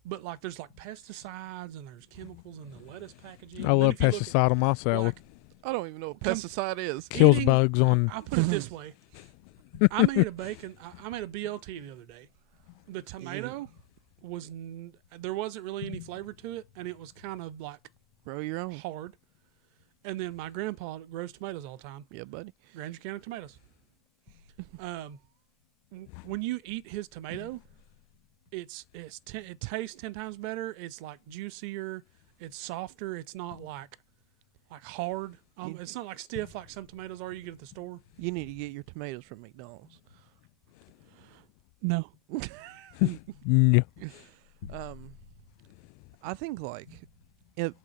But like, there's like pesticides and there's chemicals in the lettuce packaging. I And then love if you look at, pesticide on my salad. like, I don't even know what Com- pesticide is. Kills eating- bugs on. I'll put it this way. I made a bacon. I made a BLT the other day. The tomato there wasn't really any flavor to it, and it was kind of like Grow your own. hard. And then my grandpa grows tomatoes all the time. Yeah, buddy. Granger County tomatoes. When you eat his tomato, it tastes 10 times better. It's like juicier. It's softer. It's not like hard. It's not like stiff like some tomatoes are you get at the store. You need to get your tomatoes from McDonald's. No. No. I think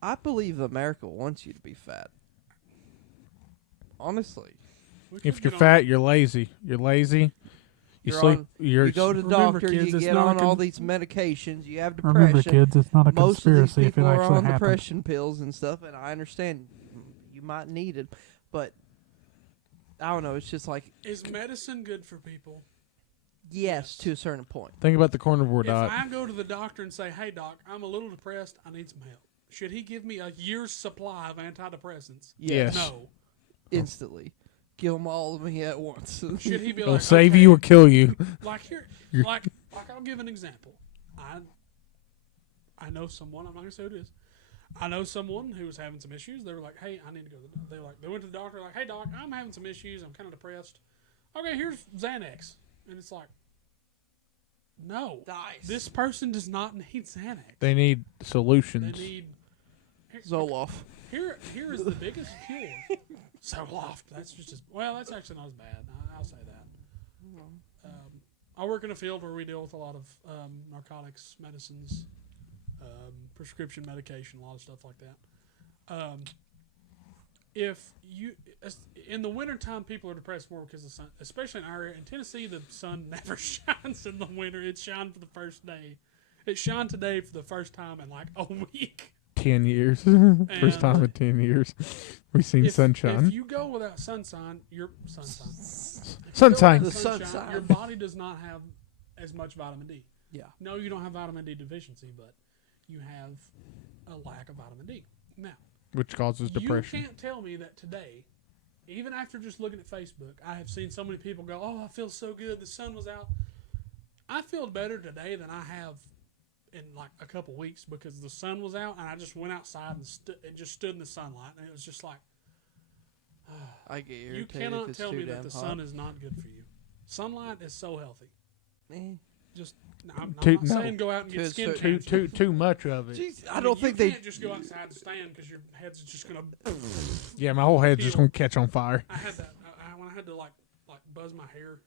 I believe America wants you to be fat. Honestly, We If could you're get on fat, you're lazy. You're lazy. You You're sleep. on- You're You go to the Remember, doctor, kids, you it's get not a on all con- these medications, you have Remember, depression. kids, it's not a Most of these conspiracy if it people are actually on happened. depression pills and stuff, and I understand you might need it, but I don't know. It's just like Is medicine good for people? yes, to a certain point. think about the carnivore If diet. I go to the doctor and say, "Hey, doc, I'm a little depressed. I need some help," should he give me a year's supply of antidepressants? Yes. No. Instantly, give them all to me at once. Should he be It'll like, save okay, you or kill you. like here, You're- like I'll give an example. I know someone. I'm not gonna say who it is. I know someone who was having some issues. They were like, "Hey, I need to go." They went to the doctor. Like, "Hey, doc, I'm having some issues. I'm kind of depressed." Okay, here's Xanax, and it's like, no, Nice. this person does not need Xanax. They need They solutions. need Zoloft. Here is the biggest cure. Zoloft. That's just as well. That's actually not as bad. I'll say that. I work in a field where we deal with a lot of narcotics, medicines, prescription medication, a lot of stuff like that. If you in the wintertime, people are depressed more because of the sun, especially in our area. In Tennessee, the sun never shines in the winter. It shined for the first day. It shined today for the first time in like a week. 10 years. First time in 10 years. We've seen sunshine. If you go without sunshine, your sunshine. Sunshine. The sunshine. Your body does not have as much vitamin D. Yeah. No, you don't have vitamin D deficiency, but you have a lack of vitamin D. Now, Which causes depression. you can't tell me that today, even after just looking at Facebook, I have seen so many people go, "Oh, I feel so good. The sun was out." I feel better today than I have in like a couple weeks because the sun was out and I just went outside and just stood in the sunlight, and it was just like, I get irritated you if cannot it's tell too me that damn the hot. sun is not good for you. Sunlight is so healthy. Just, I'm Too- not no. saying go out and To get a skin certain- cancer. Too much of it. Jeez, I mean, don't think they. You can't just go outside and stand because your head's just gonna. Yeah, my whole head's just going to catch on fire. I had that when I had to like buzz my hair,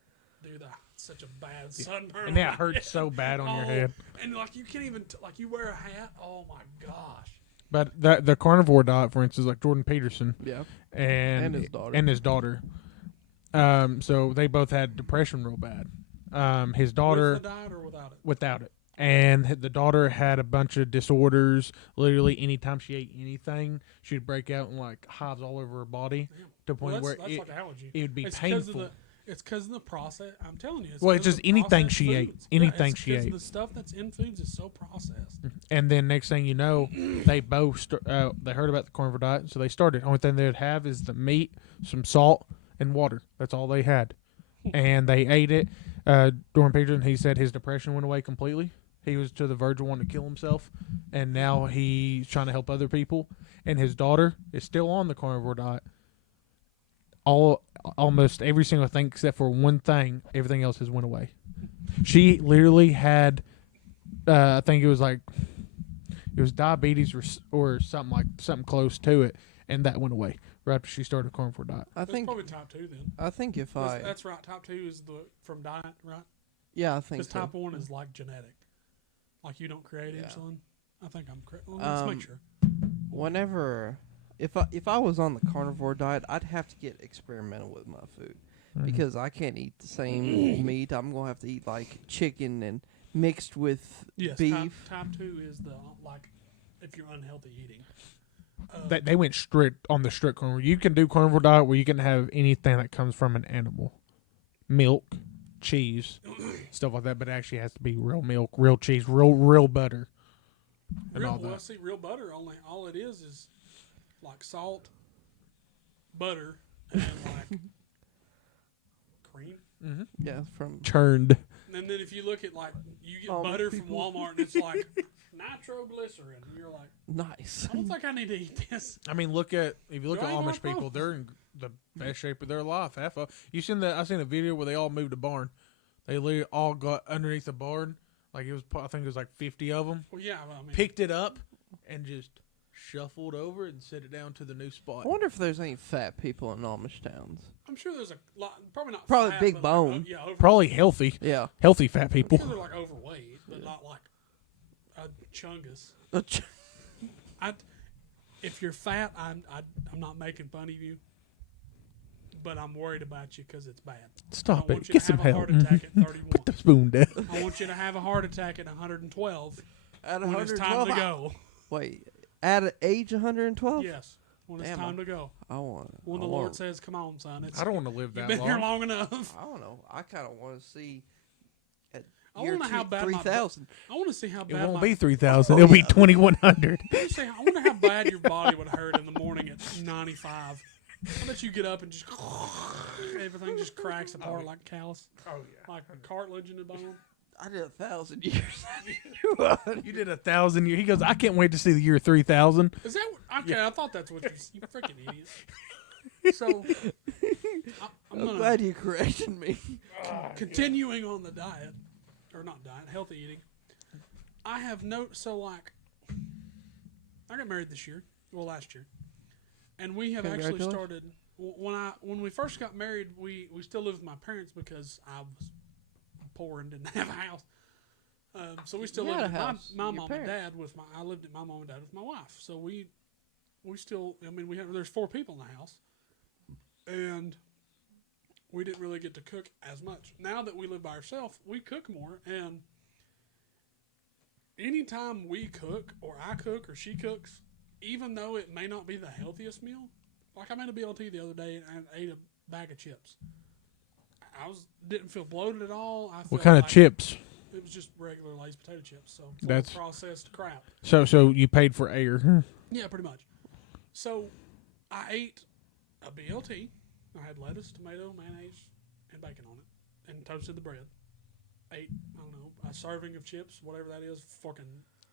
dude. Such a bad sunburn. And on that my hurts head. so bad on your Oh, head. And like you can't even like you wear a hat. Oh my gosh. But the carnivore diet, for instance, like Jordan Peterson Yeah. and his daughter. So they both had depression real bad. His daughter With the diet or without it? without it. And the daughter had a bunch of disorders. Literally, anytime she ate anything, she'd break out in like hives all over her body Damn. to the point Well, where that's like allergy. it would be It's painful. It's because of the process. I'm telling you. Well, 'cause it's just of the anything processed she ate. foods. Anything it's she 'cause ate. The stuff that's in foods is so processed. And then next thing you know, they both they heard about the carnivore diet, so they started. Only thing they'd have is the meat, some salt, and water. That's all they had, and they ate it. Jordan Peterson, he said his depression went away completely. He was to the verge of wanting to kill himself, and now he's trying to help other people. And his daughter is still on the carnivore diet. Almost every single thing except for one thing, everything else has went away. She literally had, I think it was diabetes or something close to it, and that went away right after she started a carnivore diet. I That's think. probably top 2 then. I think if I. That's right. Top 2 is from diet, right? Yeah, I think Because so. top 1 is like genetic. Like you don't create Yeah. insulin. I think I'm correct. Well, let's make sure. Whenever, if I was on the carnivore diet, I'd have to get experimental with my food because I can't eat the same meat. I'm gonna have to eat like chicken and mixed with Yes, beef. Top 2 is the if you're unhealthy eating. They went strict on the strict carnivore. You can do carnivore diet where you can have anything that comes from an animal, milk, cheese, stuff like that. But it actually has to be real milk, real cheese, real butter, and all that. See, real butter all it is like salt, butter, and like cream. Mm-hmm. Yeah, from Churned. And then if you look at you get Oh, butter from people. Walmart and it's like nitroglycerin, and you're like, nice. I don't think I need to eat this. I mean, if you look Do at I even Amish like people, both? they're in the best shape of their life. I seen a video where they all moved a barn. They literally all got underneath the barn, like I think it was like 50 of them. Well, yeah, I mean, Picked it up and just shuffled over and set it down to the new spot. I wonder if there's any fat people in Amish towns. I'm sure there's a lot, probably not. Probably fat, big but bone. yeah, Probably healthy Yeah. fat I'm people. sure they're like overweight, but not like a chungus. If you're fat, I'm not making fun of you. but I'm worried about you because it's bad. Stop I it. want you Get to some have a help. heart attack at 31. Put the spoon down. I want you to have a heart attack at 112 At when it's time to go. Wait, at age 112? Yes, when it's Damn, time to go. I want. When the Lord says, "Come on, son," it's I don't want to live you've that been long. here long enough. I don't know. I kind of want to see. At I year wanna know how bad my 3000. I want to see how It bad won't my be 3,000. It'll be 2,100. I wonder how bad your body would hurt in the morning at 95. I bet you get up and just everything just cracks apart like callus, Oh, yeah. like a cartilage in the bone. I did 1,000 years. You did 1,000 years. He goes, I can't wait to see the year 3,000. Is that what, okay? I thought that's what you freaking idiot. So I'm I'm gonna glad you corrected me. continuing on the diet, or not diet, healthy eating. I have I got married this year, last year, and we have actually Congratulations. started. When we first got married, we still lived with my parents because I was poor and didn't have a house. So we still You lived had with a my house, mom your and parents. dad I lived at my mom and dad with my wife. So we still, there's 4 people in the house, and we didn't really get to cook as much. Now that we live by ourselves, we cook more, and anytime we cook, or I cook, or she cooks, even though it may not be the healthiest meal, like I made a BLT the other day and I ate a bag of chips. Didn't feel bloated at all. I What felt kind of like chips? It was just regular Lay's potato chips, so That's- processed crap. So you paid for air. Yeah, pretty much. So I ate a BLT. I had lettuce, tomato, mayonnaise, and bacon on it, and toasted the bread. Ate, I don't know, a serving of chips, whatever that is, fucking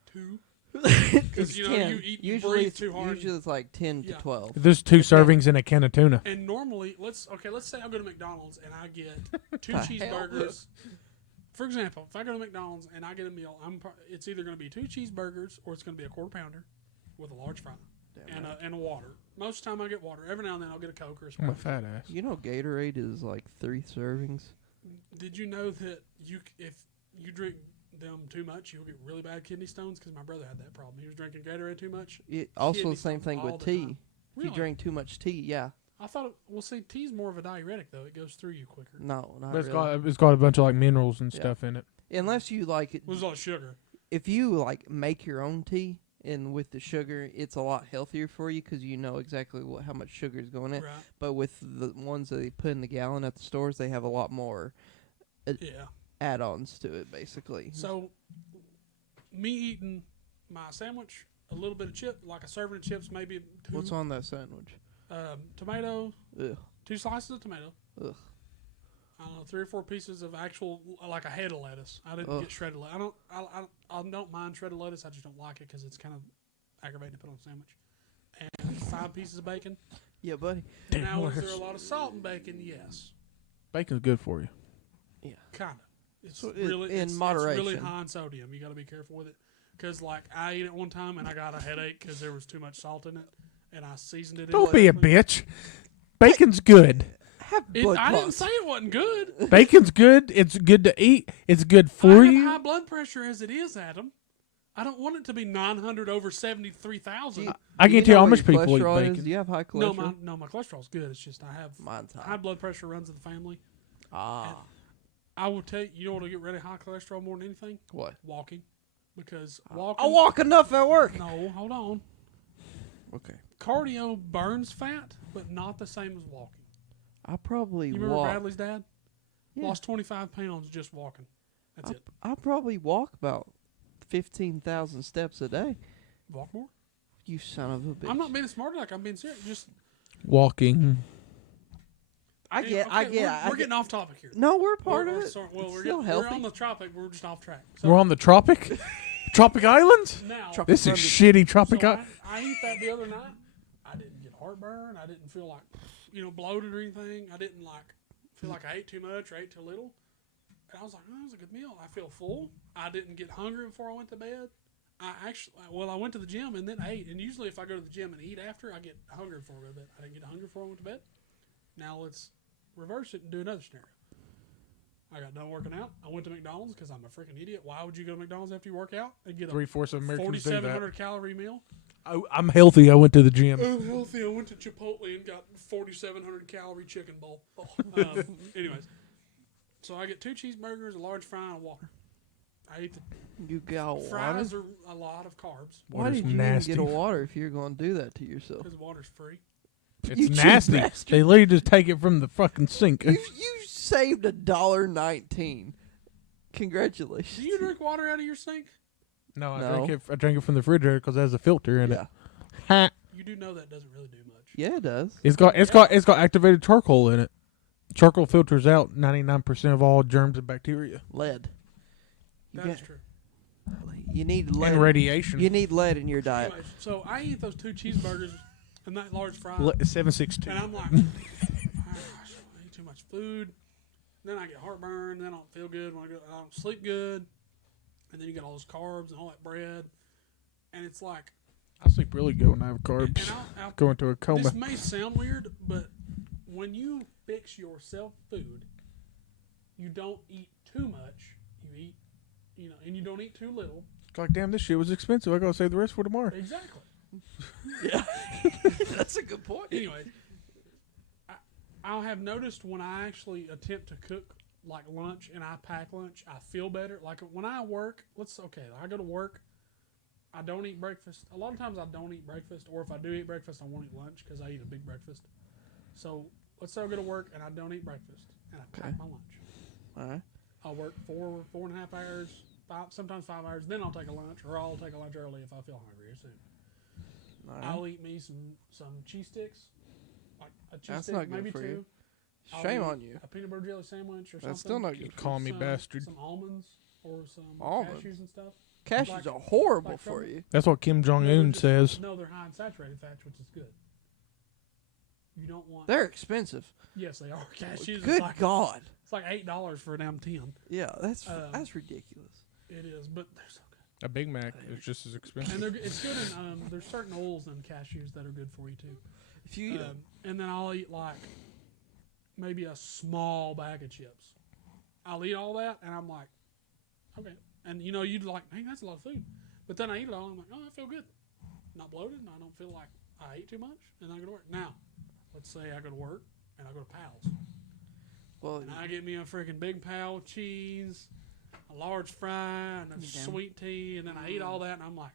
2. Because you know, you eat- you breathe too hard. Usually it's like 10 Yeah. to 12. There's 2 servings and a can of tuna. And normally, let's say I go to McDonald's and I get 2 The hell? cheeseburgers. For example, if I go to McDonald's and I get a meal, it's either going to be 2 cheeseburgers or it's going to be a quarter pounder with a large fry and a water. Most of the time I get water. Every now and then I'll get a Coke or a I'm a Sprite. fat ass. You know Gatorade is like 3 servings. Did you know that if you drink them too much, you'll get really bad kidney stones? Because my brother had that problem. He was drinking Gatorade too much. Also Kidney the same stones thing all with the tea. time. If you Really? drink too much tea, yeah. I thought, see, tea's more of a diuretic, though. It goes through you quicker. No, not But really. it's got a bunch of like minerals and Yeah. stuff in it. Unless you like it. There's a lot of sugar. If you like make your own tea and with the sugar, it's a lot healthier for you because you know exactly how much sugar is going in. Right. But with the ones that they put in the gallon at the stores, they have a lot more Yeah. add-ons to it, basically. So, me eating my sandwich, a little bit of chip, like a serving of chips, maybe 2 What's on that sandwich? tomato, Ugh. 2 slices of tomato. Ugh. I don't know, 3 or 4 pieces of actual, like a head of lettuce. I didn't Ugh. get shredded lettuce. I don't mind shredded lettuce. I just don't like it because it's kind of aggravating to put on a sandwich. And 5 pieces of bacon. Yeah, buddy. Damn, Now, is Marcus. there a lot of salt in bacon? Yes, Bacon's good for you. kind of. It's So really in it's really moderation. high in sodium. You got to be careful with it because, like, I ate it one time and I got a headache because there was too much salt in it, and I seasoned it. Don't in be a everything. bitch. Bacon's good. Have blood I didn't clots. say it wasn't good. Bacon's good. It's good to eat. It's good I for have you. high blood pressure as it is, Adam. I don't want it to be 900 over 73,000. I Do you can tell know how what much your people eat cholesterol is? bacon. Do you have high No, cholesterol? my cholesterol's good. It's just I have Mine's high. high blood pressure runs in the family. Ah. I will tell you, you know what will get rid of high cholesterol more than anything? What? Walking. Because walking. I walk enough at work. No, hold on. Okay. Cardio burns fat, but not the same as walking. I probably You remember walk. Bradley's dad? Yeah. Lost 25 pounds just walking. That's it. I probably walk about 15,000 steps a day. Walk more. You son of a bitch. I'm not being smart like I'm being serious. Just Walking. I get. We're getting off topic here. No, we're part We're- of we're it. sorry- well, It's we're, still getting, healthy. we're on the topic. We're just off track. So We're on the tropic. Tropic Islands. now, Trop- This is Sunday. shitty tropic. so I ate that the other night. I didn't get heartburn. I didn't feel like, bloated or anything. I didn't feel like I ate too much or ate too little. And I was like, oh, that was a good meal. I feel full. I didn't get hungry before I went to bed. I went to the gym and then ate. And usually if I go to the gym and eat after, I get hungry before I go to bed. I didn't get hungry before I went to bed. Now let's reverse it and do another scenario. I got done working out. I went to McDonald's because I'm a freaking idiot. Why would you go to McDonald's after you work out and get a 3/4 of Americans do that. 4,700 calorie meal? I'm healthy. I went to the gym. I'm healthy. I went to Chipotle and got 4,700 calorie chicken bowl. Anyways, so I get 2 cheeseburgers, a large fry, and a water. I eat the You got water? fries are a lot of carbs Why Water's did you nasty. even get a water if you're going to do that to yourself? because water's free. It's You cheap nasty. bastard. They literally just take it from the fucking sink. You saved $1.19. Congratulations. Do you drink water out of your sink? No, I No. drink it from the refrigerator because it has a filter in Yeah. it. Ha. You do know that doesn't really do much. Yeah, it does. It's got activated charcoal in it. Charcoal filters out 99% of all germs and bacteria Lead. That is got- true. You need lead. and radiation. You need lead in your diet. Anyways, so I eat those 2 cheeseburgers and that large fry. 762. And I'm like, gosh, I eat too much food. Then I get heartburn. Then I don't feel good. I don't sleep good. And then you get all those carbs and all that bread. And it's like, I sleep really good when I have carbs. and I'll Go into a coma. this may sound weird, but when you fix yourself food, you don't eat too much. You eat, and you don't eat too little. Like, damn, this shit was expensive. I gotta save the rest for tomorrow. Exactly. Yeah. That's a good point. Anyway, I'll have noticed when I actually attempt to cook like lunch and I pack lunch, I feel better. Like when I work, I go to work, I don't eat breakfast. A lot of times I don't eat breakfast, or if I do eat breakfast, I won't eat lunch because I eat a big breakfast. So let's say I go to work and I don't eat breakfast and I pack my lunch. All right. I'll work 4.5 hours, sometimes 5 hours. Then I'll take a lunch, or I'll take a lunch early if I feel hungry or soon. All right. I'll eat me some cheese sticks, like a cheese That's stick, not good maybe for 2. you. I'll Shame eat on you. A peanut butter jelly sandwich or something. That's still not good. Call me some, bastard. Some almonds or some Almonds? cashews and stuff. Cashews Like- are horrible like for from- you. That's what Kim Jong No, they're Un just- says. No, they're high in saturated fats, which is good. You don't want. They're expensive. Yes, they are. Cashews. Good it's God. like $8 for a damn 10. Yeah, that's ridiculous. It is, but they're so good. A Big Mac is just as expensive. And it's good in there's certain oils in cashews that are good for you too. If you eat 'em. And then I'll eat like maybe a small bag of chips. I'll eat all that, and I'm like, okay. And you'd like, hey, that's a lot of food. But then I eat it all, and I'm like, oh, I feel good. Not bloated, and I don't feel like I ate too much, and I go to work. Now, let's say I go to work, and I go to Pal's. Well, And I get me a freaking big pal of cheese, a large fry, and a sweet tea, and then I eat all that, and I'm like,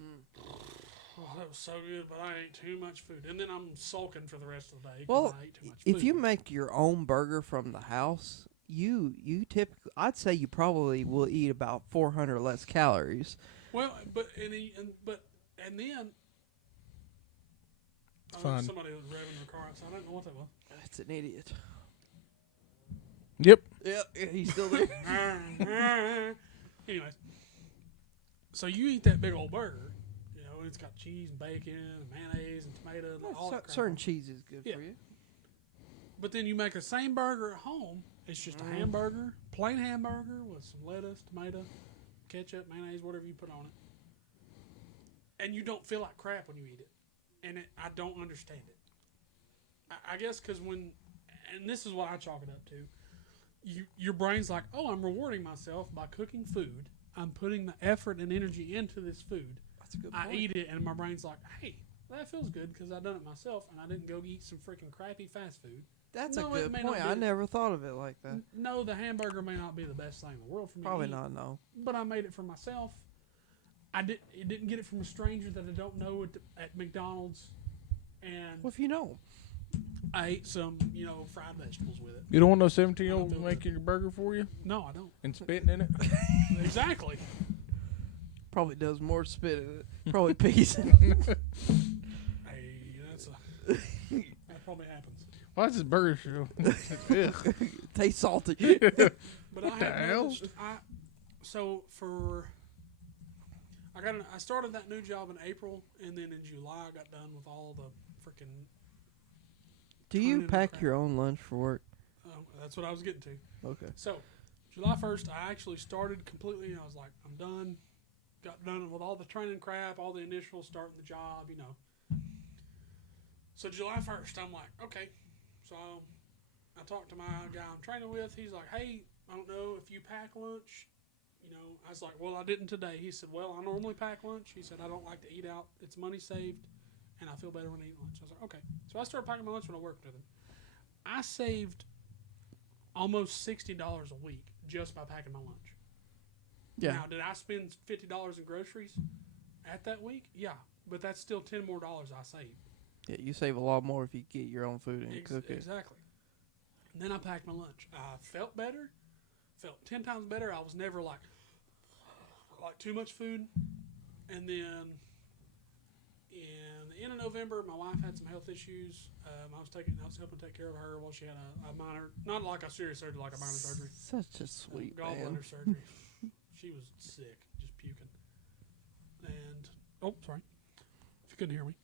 oh, that was so good, but I ate too much food. And then I'm sulking for the rest of the day because I ate too much food. if you make your own burger from the house, you typically, I'd say you probably will eat about 400 less calories. Well, and then Fun. somebody was revving their car outside. I don't know what that was. That's an idiot. Yep. Yeah, he's still there. Anyways, so you eat that big old burger, and it's got cheese and bacon and mayonnaise and tomato and all that crap. Certain cheese is good Yeah. for you. But then you make the same burger at home. It's just a hamburger, plain hamburger with some lettuce, tomato, ketchup, mayonnaise, whatever you put on it. And you don't feel like crap when you eat it. And I don't understand it. I guess because and this is what I chalk it up to, your brain's like, oh, I'm rewarding myself by cooking food. I'm putting the effort and energy into this food. That's a good I point. eat it, and my brain's like, hey, that feels good because I done it myself, and I didn't go eat some freaking crappy fast food. That's No, a it good may not point. be- I never thought of it like that. No, the hamburger may not be the best thing in the world for me. to Probably eat, not, no. But I made it for myself. It didn't get it from a stranger that I don't know at McDonald's, and Well, if you know. I ate some, fried vegetables with it. You don't want no 17-year-old I don't feel making your burger for you No, I don't. and spitting in it? Exactly. Probably does more spit in it. Probably peas. Hey, that probably happens. Why is this burger show? Tastes salty. But What I the have hell? noticed. I started that new job in April, and then in July I got done with all the freaking. Do you pack your own lunch for work? That's what I was getting to. Okay. So, July 1st, I actually started completely. I was like, I'm done. Got done with all the training crap, all the initial starting the job, So July 1st, I'm like, okay. So I talked to my guy I'm training with. He's like, hey, I don't know if you pack lunch, I was like, well, I didn't today. He said, well, I normally pack lunch. He said, I don't like to eat out. It's money saved, and I feel better when I eat lunch. I was like, okay. So I started packing my lunch when I worked with him. I saved almost $60 a week just by packing my lunch. Yeah. Now, did I spend $50 in groceries at that week? Yeah, but that's still $10 more I saved. Yeah, you save a lot more if you get your own food and cook it. Exactly. And then I packed my lunch. I felt better, felt 10 times better. I was never like too much food. And then in the end of November, my wife had some health issues. I was helping take care of her while she had a minor, not like a serious surgery, like a minor surgery. Such a sweet man. Gallbladder surgery. She was sick, just puking. And, sorry, if you couldn't hear me.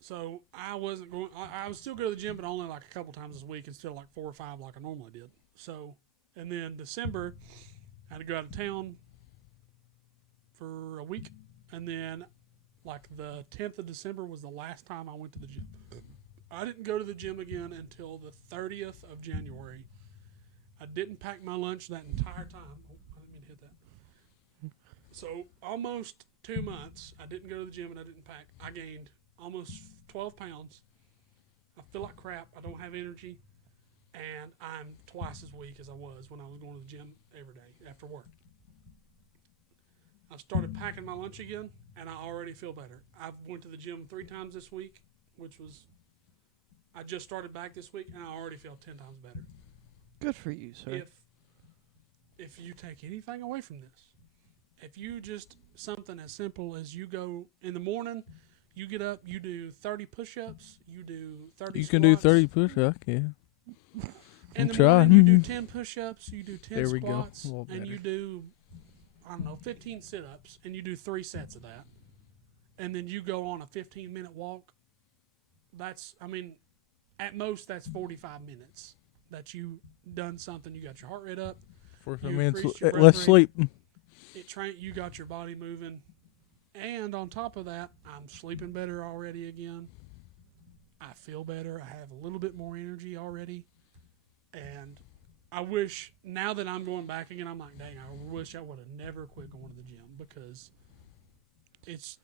So I wasn't going, I was still go to the gym, but only like a couple times this week instead of like 4 or 5 like I normally did. So, and then December, I had to go out of town for a week. And then like the 10th of December was the last time I went to the gym. I didn't go to the gym again until the 30th of January. I didn't pack my lunch that entire time. Oh, I didn't mean to hit that. So almost 2 months, I didn't go to the gym and I didn't pack. I gained almost 12 pounds. I feel like crap. I don't have energy. And I'm twice as weak as I was when I was going to the gym every day after work. I started packing my lunch again, and I already feel better. I went to the gym 3 times this week, which was, I just started back this week, and I already feel 10 times better. Good for you, sir. If you take anything away from this, if you just, something as simple as you go in the morning, you get up, you do 30 push-ups, you do 30 You squats. can do 30 push-ups, yeah. In the try. morning, you do 10 push-ups, you do 10 There we go. squats, A little and you better. do, 15 sit-ups, and you do 3 sets of that. And then you go on a 15-minute walk. At most, that's 45 minutes that you done something. You got your heart rate up. 45 You minutes, increased your breath less rate. sleep. You got your body moving. And on top of that, I'm sleeping better already again. I feel better. I have a little bit more energy already. And I wish, now that I'm going back again, I'm like, dang, I wish I would have never quit going to the gym because it's,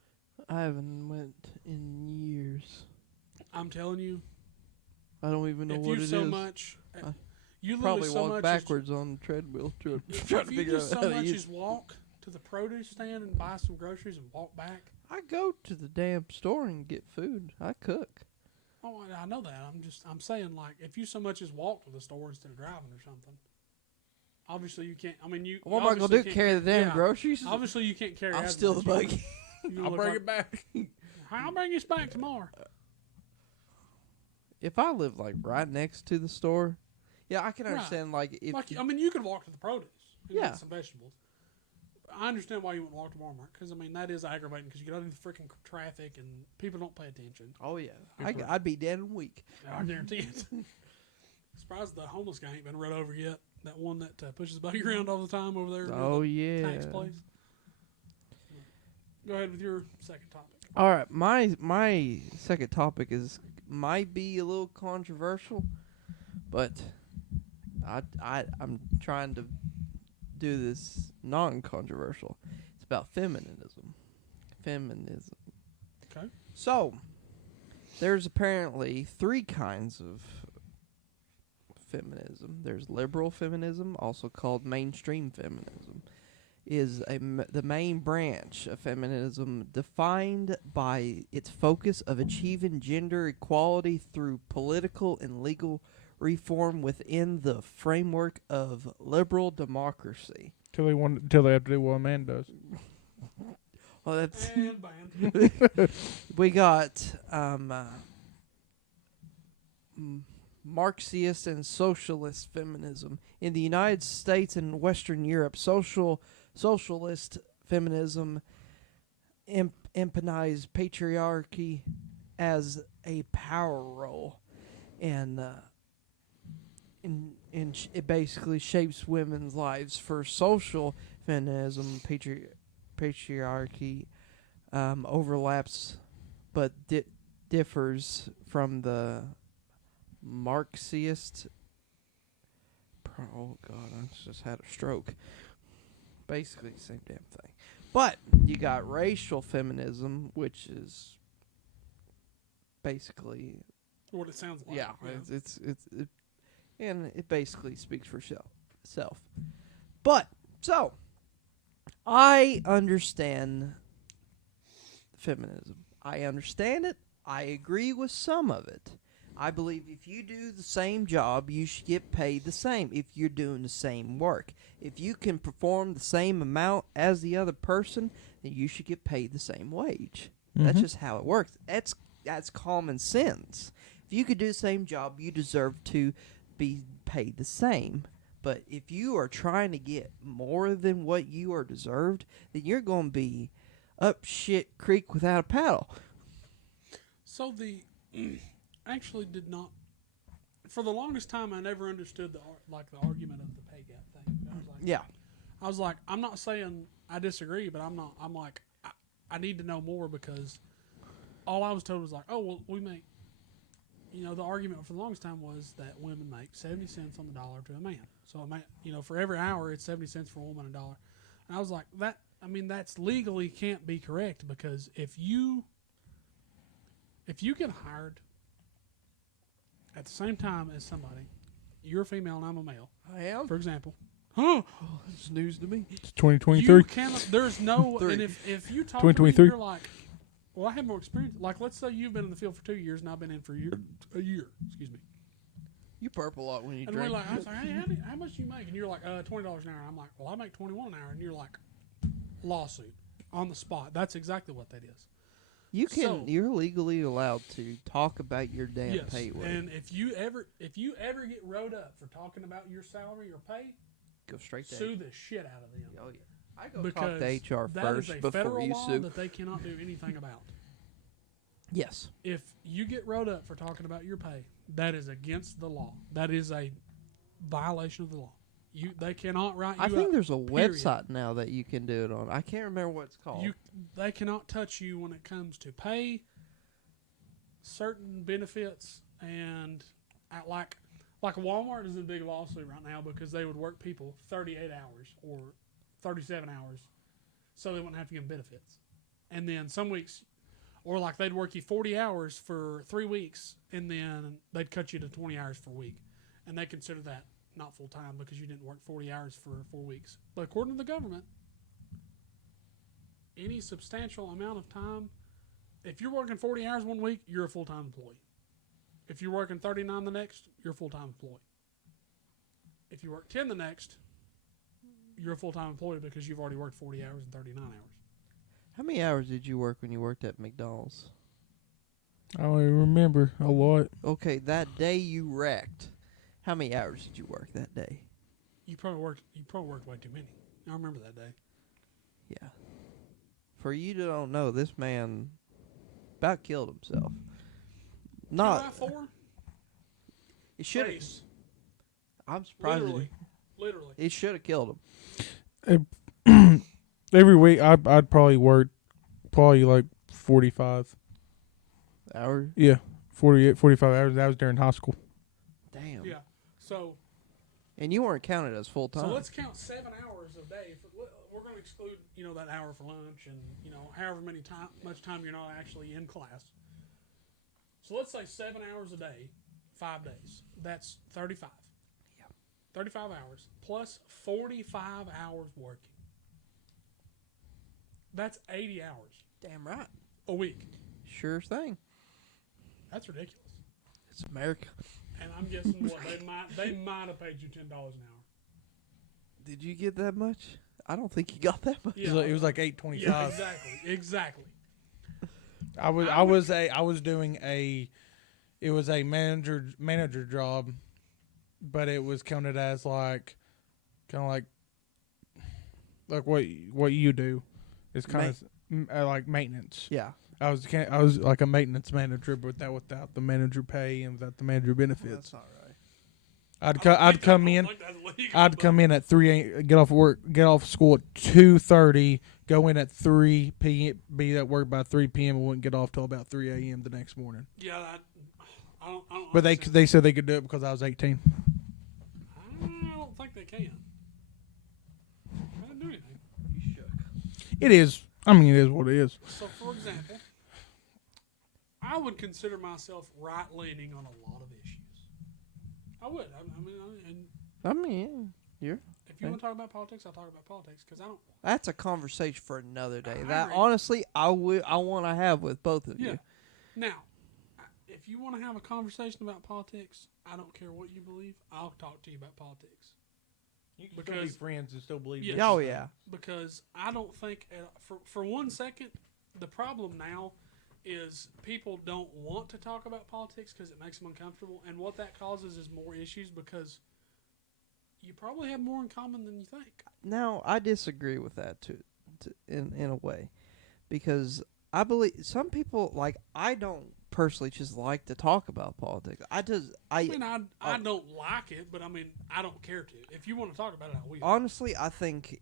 I haven't went in years. I'm telling you, I don't even know if what you it so is. much, I you Probably literally so walk much backwards on the treadmill trying If to you figure out just how so to much use as walk to the produce stand and buy some groceries and walk back. I go to the damn store and get food. I cook. Oh, I know that. I'm saying, like, if you so much as walk to the store instead of driving or something. Obviously, you can't. I mean, you. What am I gonna obviously do? can't Carry the damn yeah. groceries? Obviously, you can't carry. I'll as steal the much. buggy. You I'll look bring like- it back. I'll bring this back tomorrow. If I live like right next to the store, yeah, I can Right. understand. Like if Like, I mean, you could walk to the produce and Yeah. get some vegetables. I understand why you wouldn't walk to Walmart because I mean that is aggravating because you got into the freaking traffic and people don't pay attention. oh yeah, Good I'd be dead in a week. I guarantee it. Surprised the homeless guy ain't been run over yet. That one that pushes the buggy around all the time over there. near Oh the yeah. tax place. Go ahead with your second topic. All right, my second topic might be a little controversial, but I'm trying to do this non-controversial. It's about feminism. Okay. So, there's apparently 3 kinds of feminism. There's liberal feminism, also called mainstream feminism, is the main branch of feminism defined by its focus of achieving gender equality through political and legal reform within the framework of liberal democracy. Till they have to do what a man does. Well, that's And banned. we got Marxist and socialist feminism in the United States and Western Europe. Socialist feminism emphasizes patriarchy as a power role, and it basically shapes women's lives. For social feminism, patriarchy overlaps but differs from the Marxist. Oh God, I just had a stroke. basically the same damn thing. But you got racial feminism, which is basically What it sounds like. yeah, it and it basically speaks for self. But so I understand feminism. I understand it. I agree with some of it. I believe if you do the same job, you should get paid the same if you're doing the same work. If you can perform the same amount as the other person, then you should get paid the same wage. That's just how it works. That's common sense. If you could do the same job, you deserve to be paid the same. But if you are trying to get more than what you are deserved, then you're going to be up shit creek without a paddle. So the actually did not. For the longest time, I never understood the argument of the pay gap thing. Yeah. I was like, I'm not saying I disagree, but I'm not. I'm like, I need to know more because all I was told was like, oh well, we make. You know, the argument for the longest time was that women make 70 cents on the dollar to a man. So, for every hour, it's 70 cents for a woman, $1. And I was like, that's legally can't be correct because if you get hired at the same time as somebody, you're a female and I'm a male. I am. For example. Huh? Oh, it's news to me. It's 2023. You cannot, there's no, and if you talk to me, 2023. you're like, well, I have more experience. Like, let's say you've been in the field for 2 years and I've been in for a year. Excuse me. You burp a lot when you And drink. we're like, I was like, hey, how much do you make? And you're like, $20 an hour. I'm like, well, I make $21 an hour. And you're like, lawsuit on the spot. That's exactly what that is. You're legally allowed to talk about your damn pay rate. And if you ever get wrote up for talking about your salary or pay, go straight to sue the shit out of them. Oh yeah. I go Because talk to HR that is first a before federal you law sue. that they cannot do anything about. Yes. If you get wrote up for talking about your pay, that is against the law. That is a violation of the law. They cannot write you I think up, there's a period. website now that you can do it on. I can't remember what it's called. They cannot touch you when it comes to pay, certain benefits, and like Walmart is in a big lawsuit right now because they would work people 38 hours or 37 hours so they wouldn't have to give them benefits. And then some weeks, or like they'd work you 40 hours for 3 weeks and then they'd cut you to 20 hours for a week. And they consider that not full time because you didn't work 40 hours for 4 weeks. But according to the government, any substantial amount of time, if you're working 40 hours one week, you're a full-time employee. If you're working 39 the next, you're a full-time employee. If you work 10 the next, you're a full-time employee because you've already worked 40 hours and 39 hours. How many hours did you work when you worked at McDonald's? I don't even remember a lot. Okay, that day you wrecked. How many hours did you work that day? You probably worked way too many. I remember that day. Yeah. For you to don't know, this man about killed himself. Not. July 4? It should have. Race. I'm surprised. Literally. It should have killed Every week, I'd probably work like 45. hours. Yeah, 48, 45 hours. That was during high school. Damn. Yeah. So And you weren't counted as full time. So let's count 7 hours a day. We're going to exclude, that hour for lunch and, however much time you're not actually in class. So let's say 7 hours a day, 5 days. That's 35. Yeah. 35 hours plus 45 hours working. That's 80 hours Damn right. a week. Sure thing. That's ridiculous. It's America. And I'm guessing they might have paid you $10 an hour. Did you get that much? I don't think you got that much. Yeah, It was like $8.25. Yeah, exactly. I was doing a manager job, but it was counted as like what you do. It's kind of like maintenance. Yeah. I was like a maintenance manager, but without the manager pay and without the manager Well, benefits. that's not right. I'd come in. I'd come in at 3 get off school at 2:30, go in at 3 p.m., be at work by 3 p.m. and wouldn't get off till about 3 a.m. the next morning. Yeah, I don't. But understand. they said they could do it because I was 18. I don't think they can. I didn't do anything. It is. I mean, it is what it is. So, for example, I would consider myself right-leaning on a lot of issues. I would. I mean, you're. If you want to talk about politics, I'll talk about politics because I don't. That's a conversation for another day. I That agree. honestly, I want to have with both of Yeah. you. Now, if you want to have a conversation about politics, I don't care what you believe. I'll talk to you about politics. You can still be friends and still believe. Yes. Oh yeah. Because I don't think, for 1 second, the problem now is people don't want to talk about politics because it makes them uncomfortable. And what that causes is more issues because you probably have more in common than you think. Now I disagree with that too, in a way, because I believe some people like I don't personally just like to talk about politics. I don't like it, but I mean I don't care to. If you want to talk about it, I will. honestly I think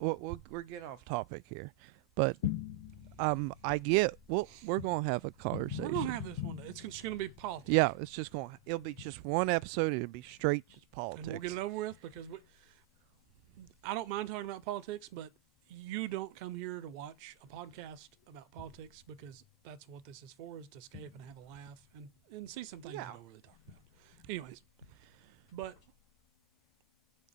we're getting off topic here, but we're gonna have a conversation. We're gonna have this one day. It's just gonna be politics. Yeah, it'll be just one episode. It'll be straight just politics. And we'll get it over with because I don't mind talking about politics, but you don't come here to watch a podcast about politics because that's what this is for, is to escape and have a laugh and see some things we don't really talk about.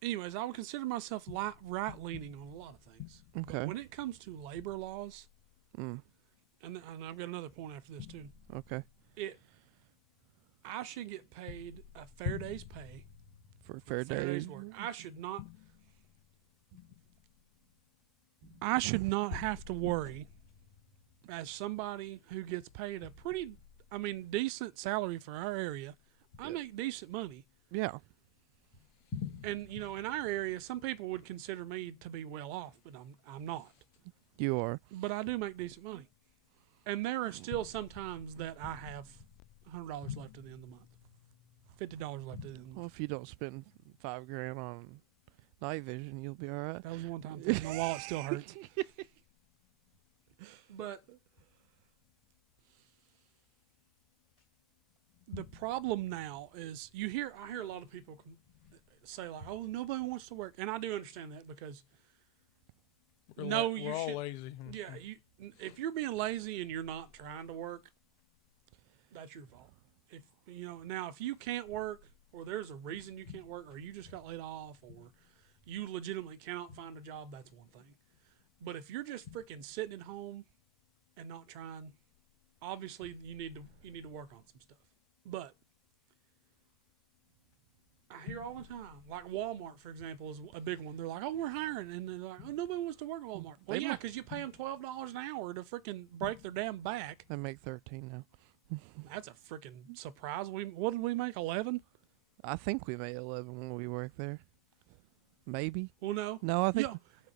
Anyways, I would consider myself right-leaning on a lot of things. Okay. But when it comes to labor laws, Mm. and I've got another point after this too. Okay. I should get paid a fair day's pay For fair day's work. I should not have to worry as somebody who gets paid a pretty, decent salary for our area. I make decent money. Yeah. And, in our area, some people would consider me to be well off, but I'm not. You are. But I do make decent money. And there are still some times that I have $100 left at the end of the month. $50 left at the end of the month. Well, if you don't spend $5,000 on night vision, you'll be all right. That was one time thing. My wallet still hurts. But the problem now is I hear a lot of people say like, "Oh, nobody wants to work," and I do understand that because We're all lazy. Yeah, if you're being lazy and you're not trying to work, that's your fault. If you can't work, or there's a reason you can't work, or you just got laid off, or you legitimately cannot find a job, that's one thing. But if you're just freaking sitting at home and not trying, obviously you need to work on some stuff. But I hear all the time, like Walmart, for example, is a big one. They're like, "Oh, we're hiring," and they're like, "Oh, nobody wants to work at Walmart." Well, yeah, because you pay them $12 an hour to freaking break their damn back. They make 13 now. That's a freaking surprise. What did we make? 11? I think we made 11 when we worked there. Maybe. Well, no. No, I think.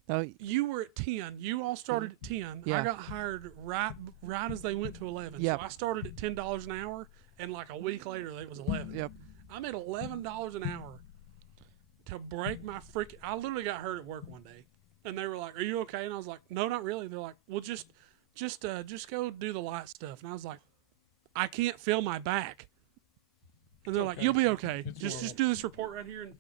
No. You were at 10. You all started at 10. Yeah. I got hired right as they went to 11. Yep. So I started at $10 an hour, and like a week later, it was 11. Yep. I made $11 an hour to break my freaking... I literally got hurt at work one day, and they were like, "Are you okay?" And I was like, "No, not really." They're like, "Well, just go do the light stuff." And I was like, "I can't feel my back." And they're like, "You'll be okay. Just do this report right here, and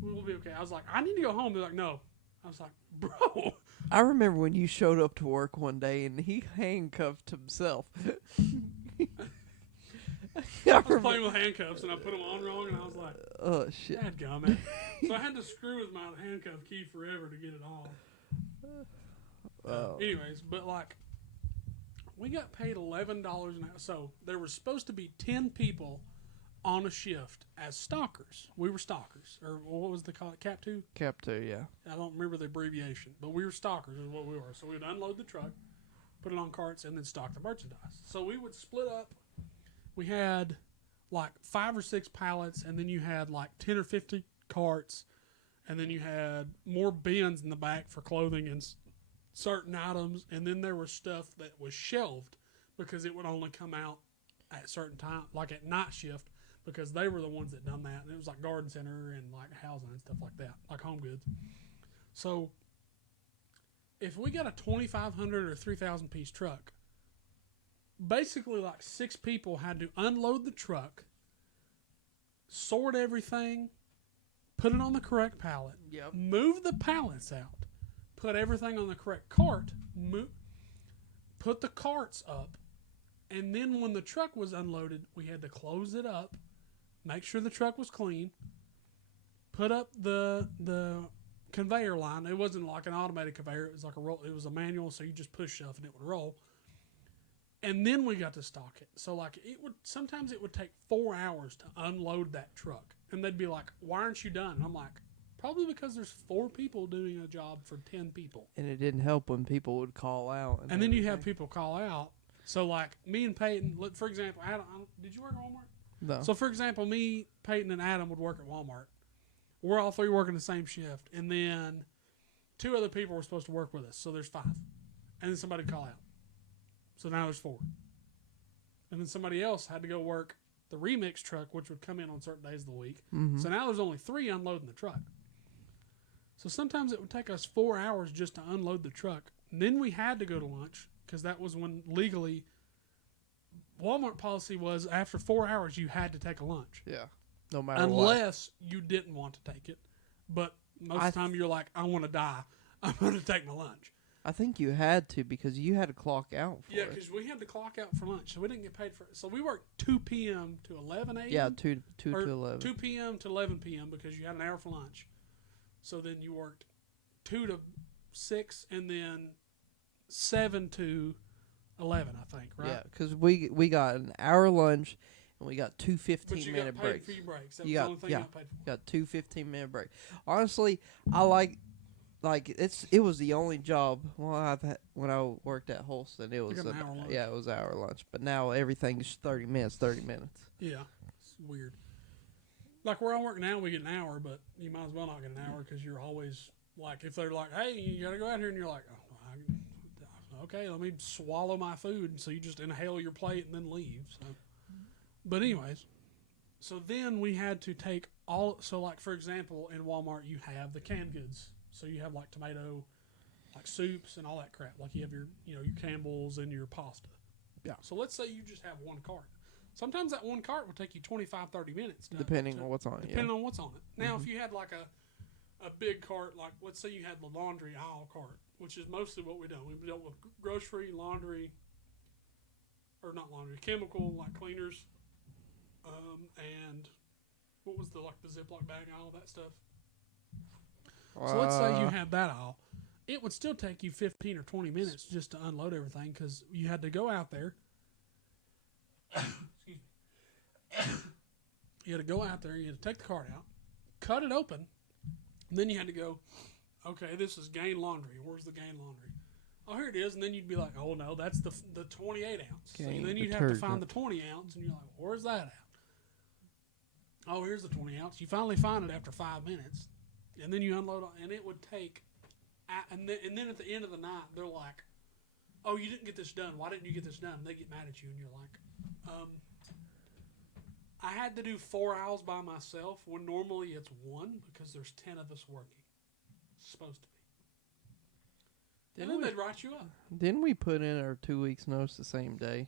we'll be okay." I was like, "I need to go home." They're like, "No." I was like, "Bro." I remember when you showed up to work one day and he handcuffed himself. I was playing with handcuffs and I put them on wrong, and I was like, "Oh shit!" Dadgummit. So I had to screw with my handcuff key forever to get it off. Anyways, but like, we got paid $11 an hour. So there was supposed to be 10 people on a shift as stalkers. We were stalkers, or what was the call? Cap 2? Cap 2, yeah. I don't remember the abbreviation, but we were stalkers is what we were. So we would unload the truck, put it on carts, and then stock the merchandise. So we would split up. We had like 5 or 6 pallets, and then you had like 10 or 50 carts, and then you had more bins in the back for clothing and certain items, and then there was stuff that was shelved because it would only come out at certain time, like at night shift, because they were the ones that done that, and it was like garden center and like housing and stuff like that, like home goods. So if we got a 2,500 or 3,000 piece truck, basically like 6 people had to unload the truck, sort everything, put it on the correct pallet, Yep. move the pallets out, put everything on the correct cart, put the carts up, and then when the truck was unloaded, we had to close it up, make sure the truck was clean, put up the conveyor line. It wasn't like an automated conveyor. It was like a roll. It was a manual, so you just push stuff and it would roll. And then we got to stock it. So like sometimes it would take 4 hours to unload that truck, and they'd be like, "Why aren't you done?" And I'm like, "Probably because there's 4 people doing a job for 10 people." And it didn't help when people would call out. And then you have people call out. So like me and Peyton, for example, Adam, did you work at Walmart? No. So for example, me, Peyton, and Adam would work at Walmart. We're all 3 working the same shift, and then 2 other people were supposed to work with us. So there's 5, and then somebody call out. So now there's 4, and then somebody else had to go work the remix truck, which would come in on certain days of the week. Mm-hmm. So now there's only 3 unloading the truck. So sometimes it would take us 4 hours just to unload the truck. And then we had to go to lunch because that was when legally Walmart policy was after 4 hours you had to take a lunch. Yeah. No matter Unless you didn't want to take it. But most of the time you're like, I want to die. I'm going to take my lunch. I think you had to because you had to clock out for Yeah, it. because we had to clock out for lunch. So we didn't get paid for it. So we worked 2 p.m. to 11 a.m. Yeah, 2 to 11. 2 p.m. to 11 p.m. because you had an hour for lunch. So then you worked 2 to 6 and then 7 to 11, I think, right? Yeah, because we got an hour lunch and we got 2 But you 15-minute got paid breaks. for your breaks. That You was got- the only thing yeah. you got paid for. Got 2 15-minute breaks. Honestly, I like it was the only job. Well, I've had when I worked at Holston, it was Like an hour lunch. yeah, it was hour lunch. But now everything's 30 minutes. 30 minutes. Yeah, it's weird. Like where I work now, we get an hour, but you might as well not get an hour because you're always like, if they're like, hey, you got to go out here, and you're like, oh, okay, let me swallow my food. So you just inhale your plate and then leave. So, but anyways, so then we had to take so like for example, in Walmart you have the canned goods. So you have like tomato, like soups and all that crap. Like you have your your Campbell's and your pasta. Yeah. So let's say you just have one cart. Sometimes that one cart will take you 25, 30 minutes. Depending on what's on it. Depending on what's on it. Now, if you had like a big cart, like let's say you had the laundry aisle cart, which is mostly what we do. We dealt with grocery, laundry, or not laundry, chemical, like cleaners, and what was the Ziploc bag aisle, that stuff. So let's say you had that aisle. It would still take you 15 or 20 minutes just to unload everything because you had to go out there. Excuse me. You had to go out there, you had to take the cart out, cut it open, and then you had to go, okay, this is Gain Laundry. Where's the Gain Laundry? Oh, here it is. And then you'd be like, oh, no, that's the 28 ounce. So then you'd have to find the 20 ounce, and you're like, where's that at? Oh, here's the 20 ounce. You finally find it after 5 minutes, and then you unload it, and it would take, and then at the end of the night, they're like, oh, you didn't get this done. Why didn't you get this done? And they get mad at you, and you're like, I had to do 4 hours by myself when normally it's 1 because there's 10 of us working. It's supposed to be. And then they'd write you up. Didn't we put in our 2 weeks notice the same day?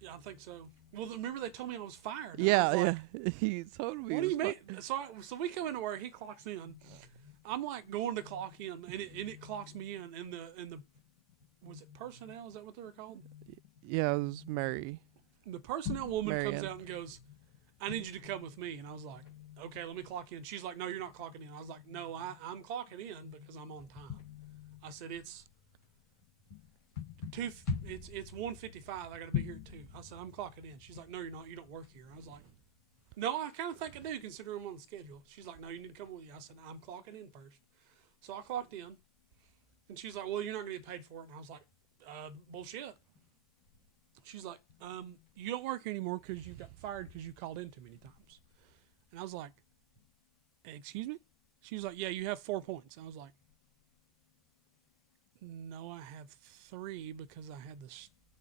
Yeah, I think so. Well, remember they told me I was fired. Yeah, I was like, yeah. He told me. What do you mean? So we come into work. He clocks in. I'm like going to clock in, and it clocks me in. And the was it personnel? Is that what they were called? Yeah, it was Mary. The personnel woman Marianne. comes out and goes, I need you to come with me. And I was like, okay, let me clock in. She's like, no, you're not clocking in. I was like, no, I'm clocking in because I'm on time. I said, it's 1:55. I got to be here at 2. I said, I'm clocking in. She's like, no, you're not. You don't work here. I was like, no, I kind of think I do considering I'm on the schedule. She's like, no, you need to come with me. I said, I'm clocking in first. So I clocked in. And she's like, well, you're not going to get paid for it. And I was like, bullshit. She's like, you don't work here anymore because you got fired because you called in too many times. And I was like, excuse me? She was like, yeah, you have 4 points. And I was like, no, I have 3 because I had the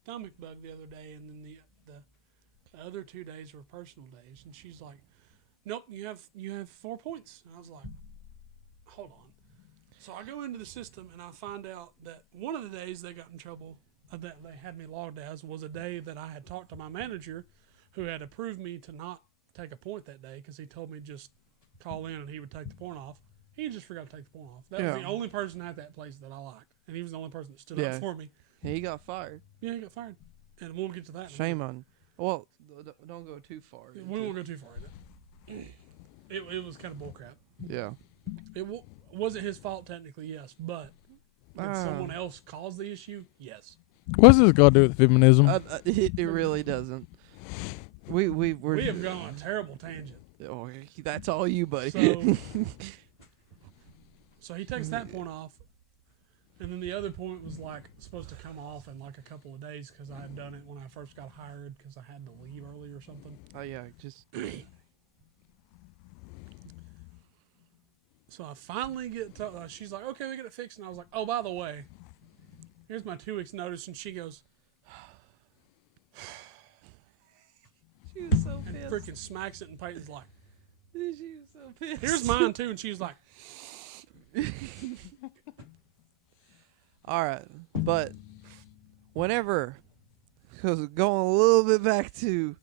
stomach bug the other day, and then the other 2 days were personal days. And she's like, nope, you have 4 points. And I was like, hold on. So I go into the system and I find out that one of the days they got in trouble that they had me logged as was a day that I had talked to my manager, who had approved me to not take a point that day because he told me just call in and he would take the point off. He just forgot to take the point off. That Yeah. was the only person at that place that I liked, and he was the only person that stood Yeah. up for me. He got fired. Yeah, he got fired, and we'll get to that. Shame on. Well, don't go too far. We won't go too far in it. It was kind of bullcrap. Yeah. It wasn't his fault technically, yes, but did someone else cause the issue? Yes. What's this got to do with feminism? It really doesn't. We have gone on a terrible tangent. Oh, that's all you, buddy. So he takes that point off, and then the other point was like supposed to come off in like a couple of days because I had done it when I first got hired because I had to leave early or something. Oh yeah, just. So I finally get to, she's like, okay, we get it fixed. And I was like, oh, by the way, here's my 2 weeks notice. And she goes, She was so and pissed. freaking smacks it. And Peyton's like, She was so pissed. here's mine too. And she was like, All right, but whenever, because going a little bit back to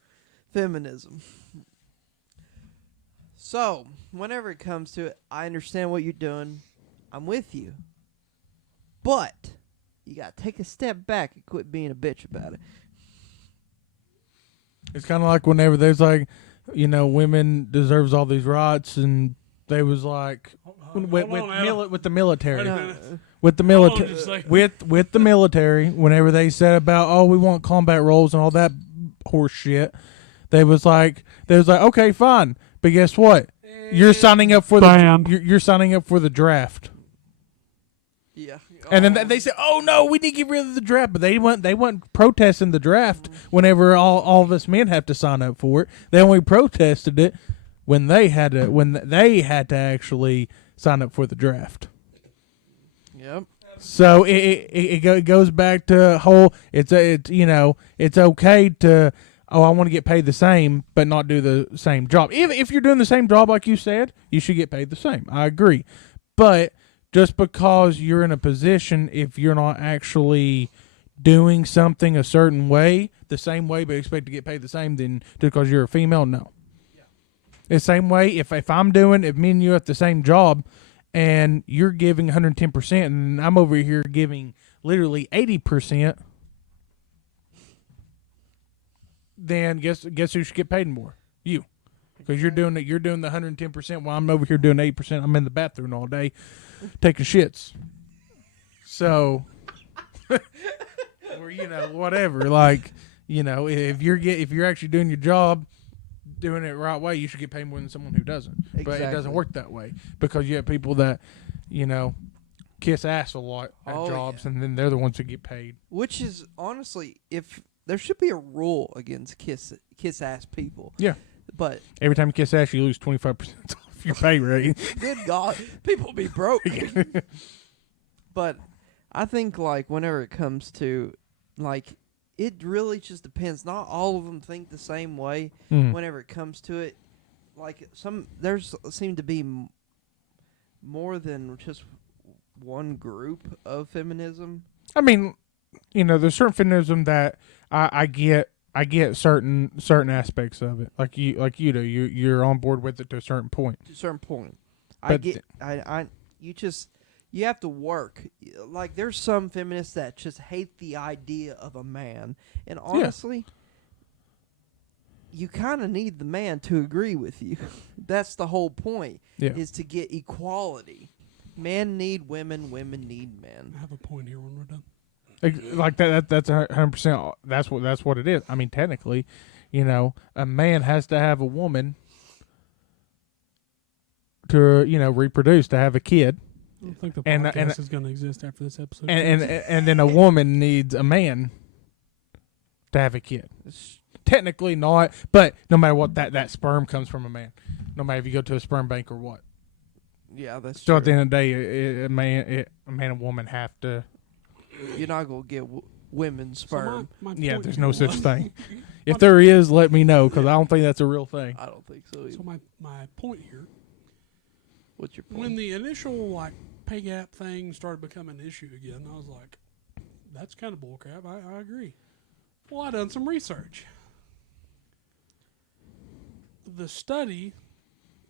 feminism. So, whenever it comes to it, I understand what you're doing. I'm with you. But you got to take a step back and quit being a bitch about it. It's kind of like whenever there's like, women deserves all these rights, and they was like with the military. Wait a minute. With the Hold on military, just a second. with the military, whenever they said about we want combat roles and all that horse shit, they was like, okay, fine, but guess what? You're signing up for you're signing up for the draft. Yeah. And then they said, "Oh no, we need to get rid of the draft." But they went protesting the draft whenever all of us men have to sign up for it. They only protested it when they had to actually sign up for the draft. Yep. So it goes back to whole. It's okay to I want to get paid the same, but not do the same job. If you're doing the same job like you said, you should get paid the same. I agree, but just because you're in a position, if you're not actually doing something a certain way, the same way, but expect to get paid the same, then just because you're a female, no. Yeah. The same way, if me and you have the same job, and you're giving 110%, and I'm over here giving literally 80%, then guess who should get paid more? You. Because you're doing the 110% while I'm over here doing 8%. I'm in the bathroom all day taking shits. So, or whatever. Like, if you're actually doing your job, doing it the right way, you should get paid more than someone who doesn't. Exactly. But it doesn't work that way because you have people that, kiss ass a lot at jobs, and then they're the ones who get paid. Which is honestly, if there should be a rule against kiss ass people. Yeah. But every time you kiss ass, you lose 25% off your pay rate. Good God, people be broke. But I think whenever it comes to it really just depends. Not all of them think the same way. Whenever it comes to it, there's seem to be more than just one group of feminism. I mean, there's certain feminism that I get. I get certain aspects of it, like you do. You're on board with it to a certain point. To a certain point, but you have to work. Like there's some feminists that just hate the idea of a man, and honestly, you kind of need the man to agree with you. That's the whole point. Is to get equality. Men need women, women need men. I have a point here when we're done. Like that's 100%. That's what it is. I mean, technically, a man has to have a woman to reproduce, to have a kid. I don't think the podcast is going to exist after this episode. And then a woman needs a man to have a kid. Technically not, but no matter what, that sperm comes from a man. No matter if you go to a sperm bank or what. Yeah, that's still true. At the end of the day, a man and woman have to. You're not gonna get women's sperm. So my yeah, there's no such thing. If there is, let me know, because I don't think that's a real thing. I don't think so either. So my point here. What's your point? When the initial pay gap thing started becoming an issue again, I was like, that's kind of bullcrap. I agree. Well, I done some research. The study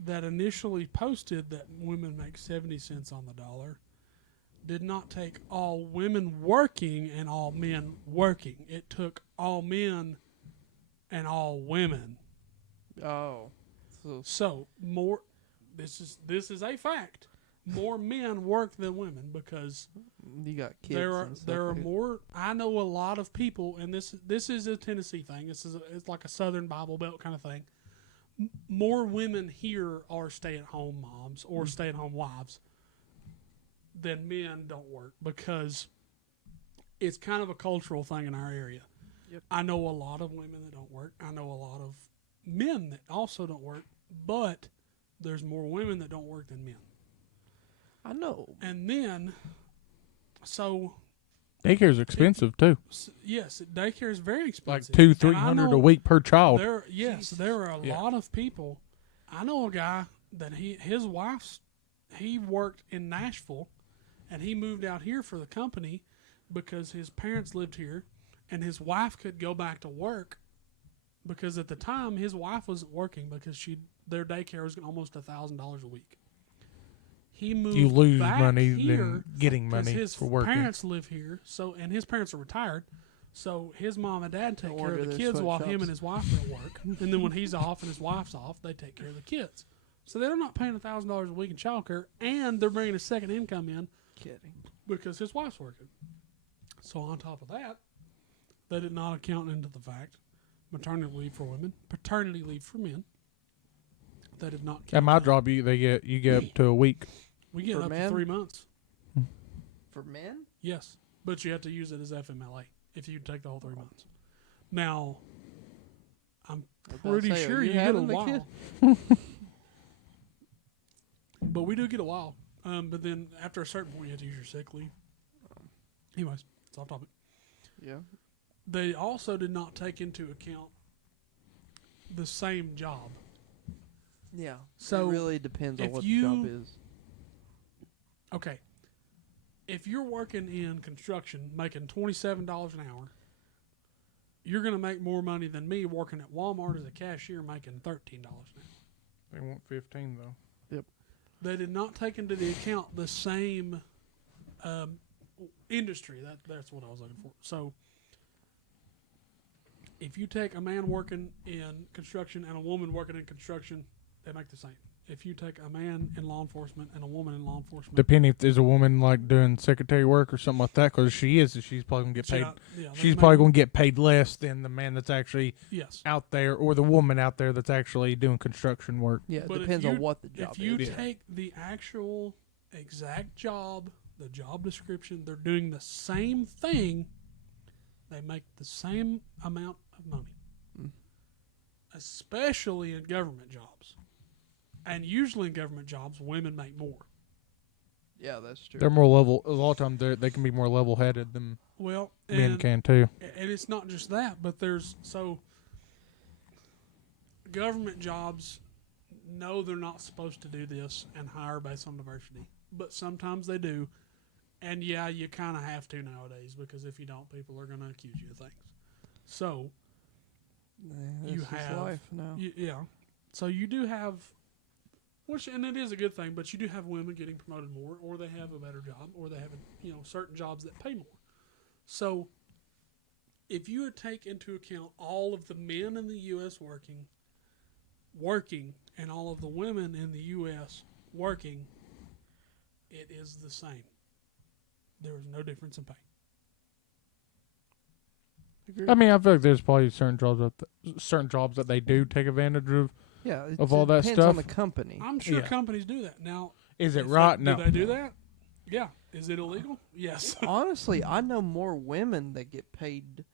that initially posted that women make 70 cents on the dollar did not take all women working and all men working. It took all men and all women. Oh. So more. This is a fact. More men work than women because You got kids. there are and stuff there are like that. more. I know a lot of people, and this is a Tennessee thing. It's like a Southern Bible Belt kind of thing. More women here are stay-at-home moms or stay-at-home wives than men don't work because it's kind of a cultural thing in our area. Yep. I know a lot of women that don't work. I know a lot of men that also don't work, but there's more women that don't work than men. I know. And then, so Daycare's expensive too. yes, daycare is very Like expensive. $200-300 a week per child. There are a lot of people. I know a guy that his wife's he worked in Nashville, and he moved out here for the company because his parents lived here, and his wife could go back to work because at the time his wife wasn't working because their daycare was almost $1,000 a week. He moved You lose back money here than getting 'cause money his for working. parents live here, and his parents are retired. So his mom and dad take care order of the their kids while him sweatshops. and his wife are at work. And then when he's off and his wife's off, they take care of the kids. So they're not paying $1,000 a week in childcare, and they're bringing a second income in Kidding. because his wife's working. So on top of that, they did not account into the fact maternity leave for women, paternity leave for men. They did not. At my count that. job, you get up to a week. We get For up men? to 3 months. For men? Yes, but you have to use it as FMLA if you take the whole 3 months. Now, I'm I was about to pretty say, are sure you get a having the kid? while. But we do get a while. But then after a certain point, you have to use your sick leave. Anyways, it's off topic. Yeah. They also did not take into account the same job. Yeah. So it really depends on if what the you- job is. Okay. If you're working in construction making $27 an hour, you're going to make more money than me working at Walmart as a cashier making $13 an hour. They want 15 though. They did not take into the account the same industry. That's what I was looking for. So if you take a man working in construction and a woman working in construction, they make the same. If you take a man in law enforcement and a woman in law enforcement, Depending if there's a woman like doing secretary work or something like that, because she's probably gonna get paid. they She's make- probably gonna get paid less than the man that's actually yes. out there, or the woman out there that's actually doing construction work. Yeah, it But if depends you- on what the job If you is. Yeah. take the actual exact job, the job description, they're doing the same thing, they make the same amount of money. Mm. Especially in government jobs. And usually in government jobs, women make more. Yeah, that's true. They're more level. A lot of times they can be more level headed than Well, men and, can too. and it's not just that, but government jobs know they're not supposed to do this and hire based on diversity, but sometimes they do. And yeah, you kind of have to nowadays because if you don't, people are going to accuse you of things. So, This you is have- life now. yeah. So you do have, and it is a good thing, but you do have women getting promoted more, or they have a better job, or they have certain jobs that pay more. So if you would take into account all of the men in the U.S. working, and all of the women in the U.S. working, it is the same. There is no difference in pay. Agree. I mean, I feel like there's probably certain jobs that they do take advantage of. Yeah, of all that depends on stuff. the company. I'm sure Yeah. companies do that. Now, Is it if right? they, No. Do they do that? Yeah. Is it illegal? Yes. Honestly, I know more women that get paid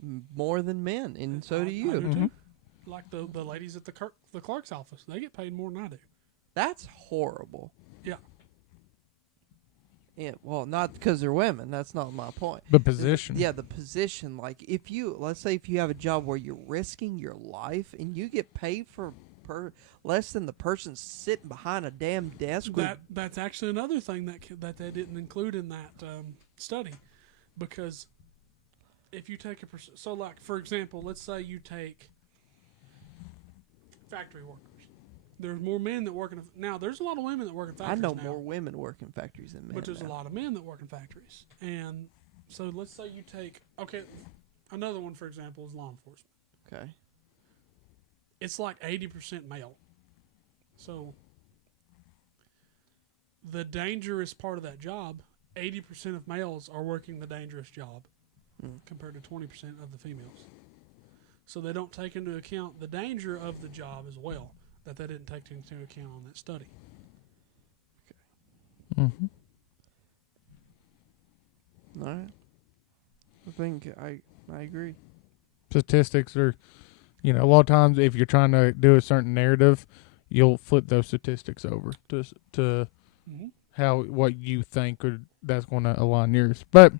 more than men, and so do I you. do Mhm. too. Like the ladies at the clerk's office, they get paid more than I do. That's horrible. Yeah. Yeah, well, not because they're women. That's not my point. The position. Yeah, the position. Like, let's say if you have a job where you're risking your life and you get paid for less than the person sitting behind a damn desk. That's actually another thing that they didn't include in that study, because if you take like for example, let's say you take factory workers. There's more men that work in now. There's a lot of women that work in I factories. know now, more women work in factories than men. but there's now. a lot of men that work in factories. And so let's say you take another one for example is law enforcement. Okay. It's like 80% male. So the dangerous part of that job, 80% of males are working the dangerous job compared to 20% of the females. So they don't take into account the danger of the job as well that they didn't take into account on that study. Mm-hmm. All right. I think I agree. Statistics are, a lot of times if you're trying to do a certain narrative, you'll flip those statistics over to what you think or that's going to align yours. But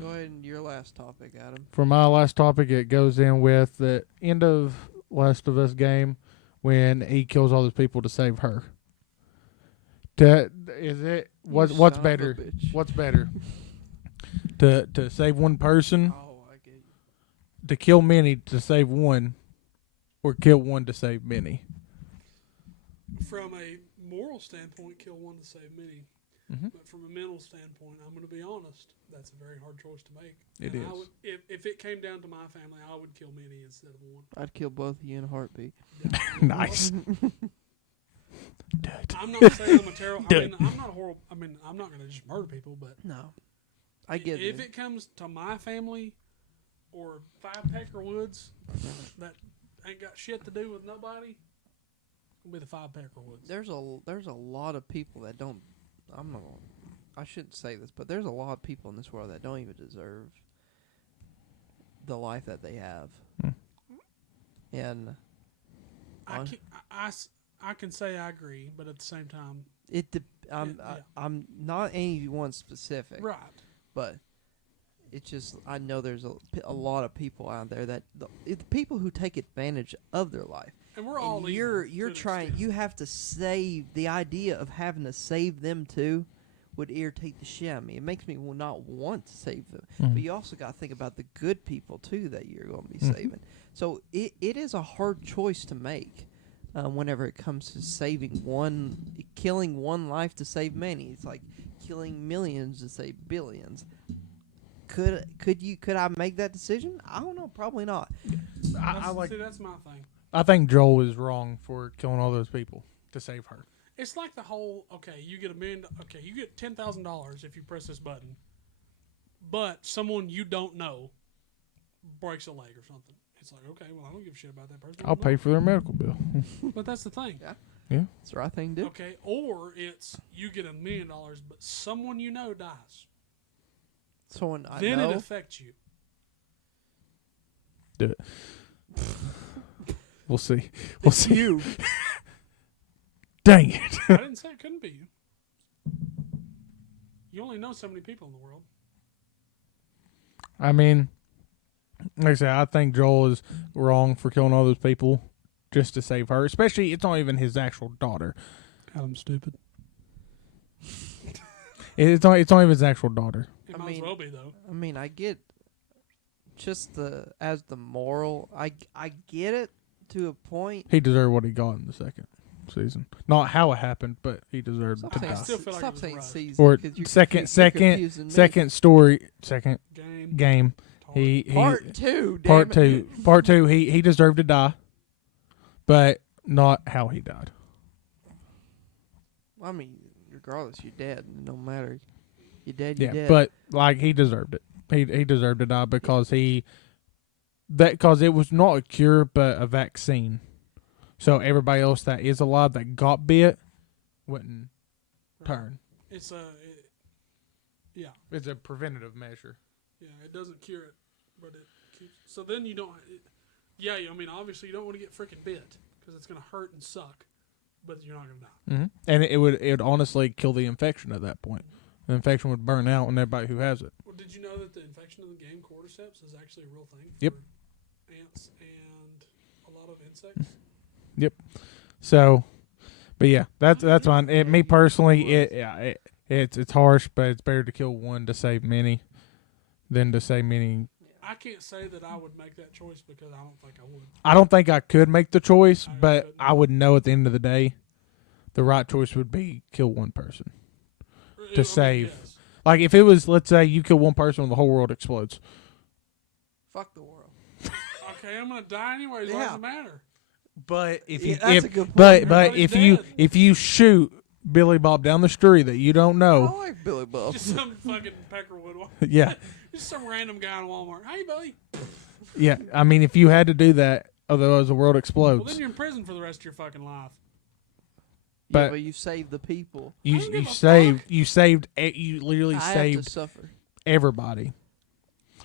Go ahead and your last topic, Adam. for my last topic, it goes in with the end of Last of Us game when he kills all those people to save her. What's son of a better? bitch. What's better? To save one person, Oh, I get you. to kill many to save one, or kill one to save many? From a moral standpoint, kill one to save many. Mm-hmm. But from a mental standpoint, I'm going to be honest, that's a very hard choice to make. It And is. I would, if it came down to my family, I would kill many instead of one. I'd kill both of you in a heartbeat. Nice. I'm not saying I'm a terrible. I mean, I'm not a horrible. I mean, I'm not going to just murder people, but No. I get if it. it comes to my family or 5 Pecker Woods that ain't got shit to do with nobody, it'll be the 5 Pecker Woods. There's a lot of people that don't. I shouldn't say this, but there's a lot of people in this world that don't even deserve the life that they have. And I can say I agree, but at the same time, I'm not anyone specific, right? but it's just I know there's a lot of people out there that the people who take advantage of their life. And we're all And you're trying. You have to save. The idea of having to save them too would irritate the shit out of me. It makes me not want to save them. But you also got to think about the good people too that you're going to be saving. So it is a hard choice to make whenever it comes to killing one life to save many. It's like killing millions to save billions. Could I make that decision? I don't know. Probably not. See, that's my thing. I think Joel is wrong for killing all those people to save her. It's like the whole you get you get $10,000 if you press this button, but someone you don't know breaks a leg or something. It's like, okay, well, I don't give a shit about that person. I'll pay for their medical bill. But that's the thing. Yeah. It's the right thing to do. Okay, or it's you get $1 million, but someone you know dies. Someone I Then know. it affects you. Do it. We'll see. We'll see. You. Dang it. I didn't say it couldn't be you. You only know so many people in the world. I mean, like I said, I think Joel is wrong for killing all those people just to save her. Especially, it's not even his actual daughter. I'm stupid. It's not even his actual daughter. It might as well be, though. I mean, I get just as the moral. I get it to a point. He deserved what he got in the second season. Not how it happened, but he deserved to die. still feel like Stop it was saying rushed. season. Or 'cause you're second confusing me. second Game. game. He Part two. part damn it. two part two. He deserved to die, but not how he died. I mean, regardless, you're dead. It don't matter. You're dead. You're Yeah, dead. but like he deserved it. He deserved to die because because it was not a cure but a vaccine. So everybody else that is alive that got bit wouldn't turn. It's It's a preventative measure. Yeah, it doesn't cure it, but it keeps. So then you don't. I mean, obviously you don't want to get freaking bit because it's going to hurt and suck, but you're not going to die. Mm-hmm. And it would honestly kill the infection at that point. The infection would burn out on everybody who has it. Well, did you know that the infection of the game cordyceps is actually a real thing for Yep. ants and a lot of insects? Yep. So, but yeah, that's fine. Me personally, it's harsh, but it's better to kill one to save many than to save many I can't say that I would make that choice because I don't think I would. I don't think I could make the choice, I but couldn't. I would know at the end of the day, the right choice would be kill one person. To save. Yes. Like if it was, let's say you kill one person and the whole world explodes. Fuck the world. Okay, I'm gonna die anyways. Why Yeah. does it matter? But if you, that's a good point. but Everybody's dead. if you shoot Billy Bob down the street that you don't I know, like Billy Bob. Just some fucking Peckerwood. yeah, Just some random guy in Walmart. Hey, buddy. yeah. I mean, if you had to do that, otherwise the world Well, explodes. then you're in prison for the rest of your fucking life. Yeah, but- but you saved the people. I don't give a you literally I have saved to suffer. everybody.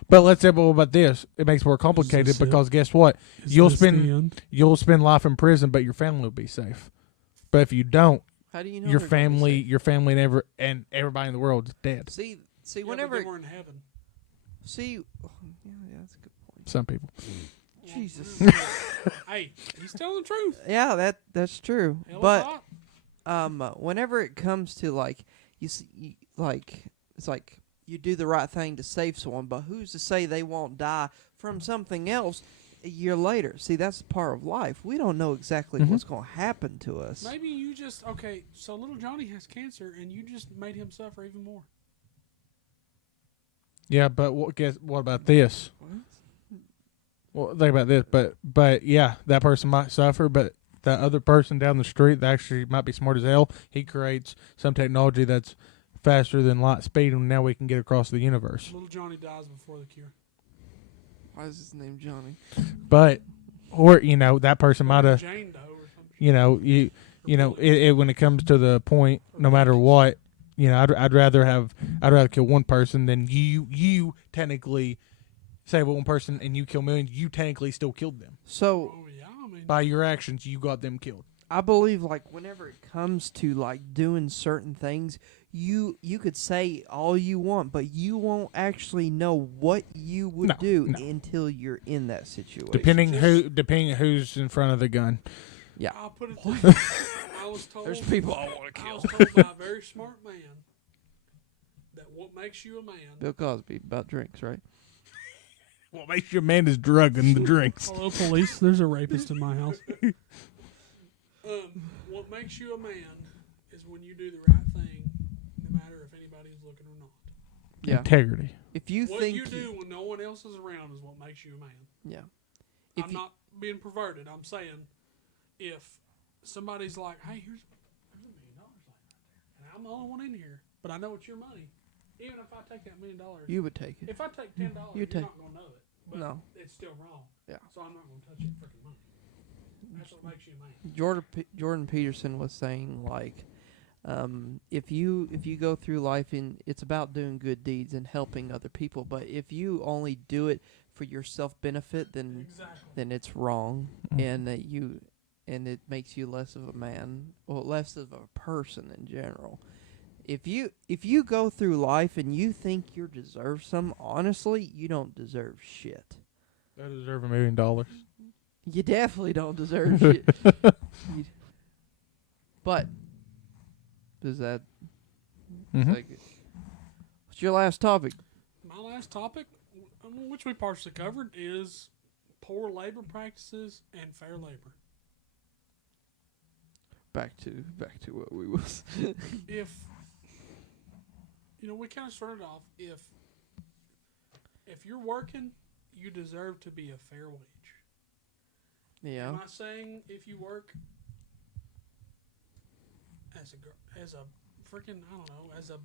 But let's say, well, about this, it makes it more complicated this it? because guess what? Is You'll this spend- the end? You'll spend life in prison, but your family will be safe. But if you don't, How do you know your they're gonna be family, and everybody in the world is dead. safe? See, Yeah, whenever but then we're in heaven. yeah, that's a good point. Some people. Jesus. Hey, he's telling the truth. Yeah, that's true. Hell But not. whenever it comes to like like it's like you do the right thing to save someone, but who's to say they won't die from something else a year later? See, that's part of life. We don't know exactly Mhm. what's going to happen to us. Maybe you just so little Johnny has cancer, and you just made him suffer even more. Yeah, but what about this? Well, think about this. But yeah, that person might suffer, but that other person down the street that actually might be smart as hell, he creates some technology that's faster than light speed, and now we can get across the universe. Little Johnny dies before the cure. Why is his name Johnny? But, or that person might have, Jane Doe or something. when it comes to the point, no matter what, I'd rather kill one person than you technically save one person and you kill millions. You technically still killed them So Oh yeah, I mean, by your actions. You got them killed. I believe like whenever it comes to like doing certain things, you could say all you want, but you won't actually know what you would do no. until you're in that situation. Depending who's in front of the gun. Yeah. I'll put it this way. I was told. There's people I want to I kill. was told by a very smart man that what makes you a man. Bill Cosby about drinks, right? What makes you a man is drugging the drinks. Hello, police. There's a rapist in my house. What makes you a man is when you do the right thing, no matter if anybody's looking or not. Yeah. Integrity. If you What think you do when no one else is around is what makes you a man. yeah. If I'm you, not being perverted. I'm saying if somebody's like, hey, here's $1 million laying right there, and I'm the only one in here, but I know it's your money. Even if I take that $1 million, you would take it. if I take $10, you're take- not gonna know it. But No. it's still wrong. Yeah. So I'm not gonna touch your freaking money. That's what makes you a man. Jordan Peterson was saying like, if you go through life and it's about doing good deeds and helping other people, but if you only do it for your self benefit, then Exactly. it's wrong, Mhm. and it makes you less of a man or less of a person in general. If you go through life and you think you deserve some, honestly, you don't deserve shit. I deserve $1 million. You definitely don't deserve shit. But does that? Mhm. Like, what's your last topic? My last topic, which we partially covered, is poor labor practices and fair labor. Back to what we was. If we kind of started off, if you're working, you deserve to be a fair wage. Yeah. Am I saying if you work as a freaking as a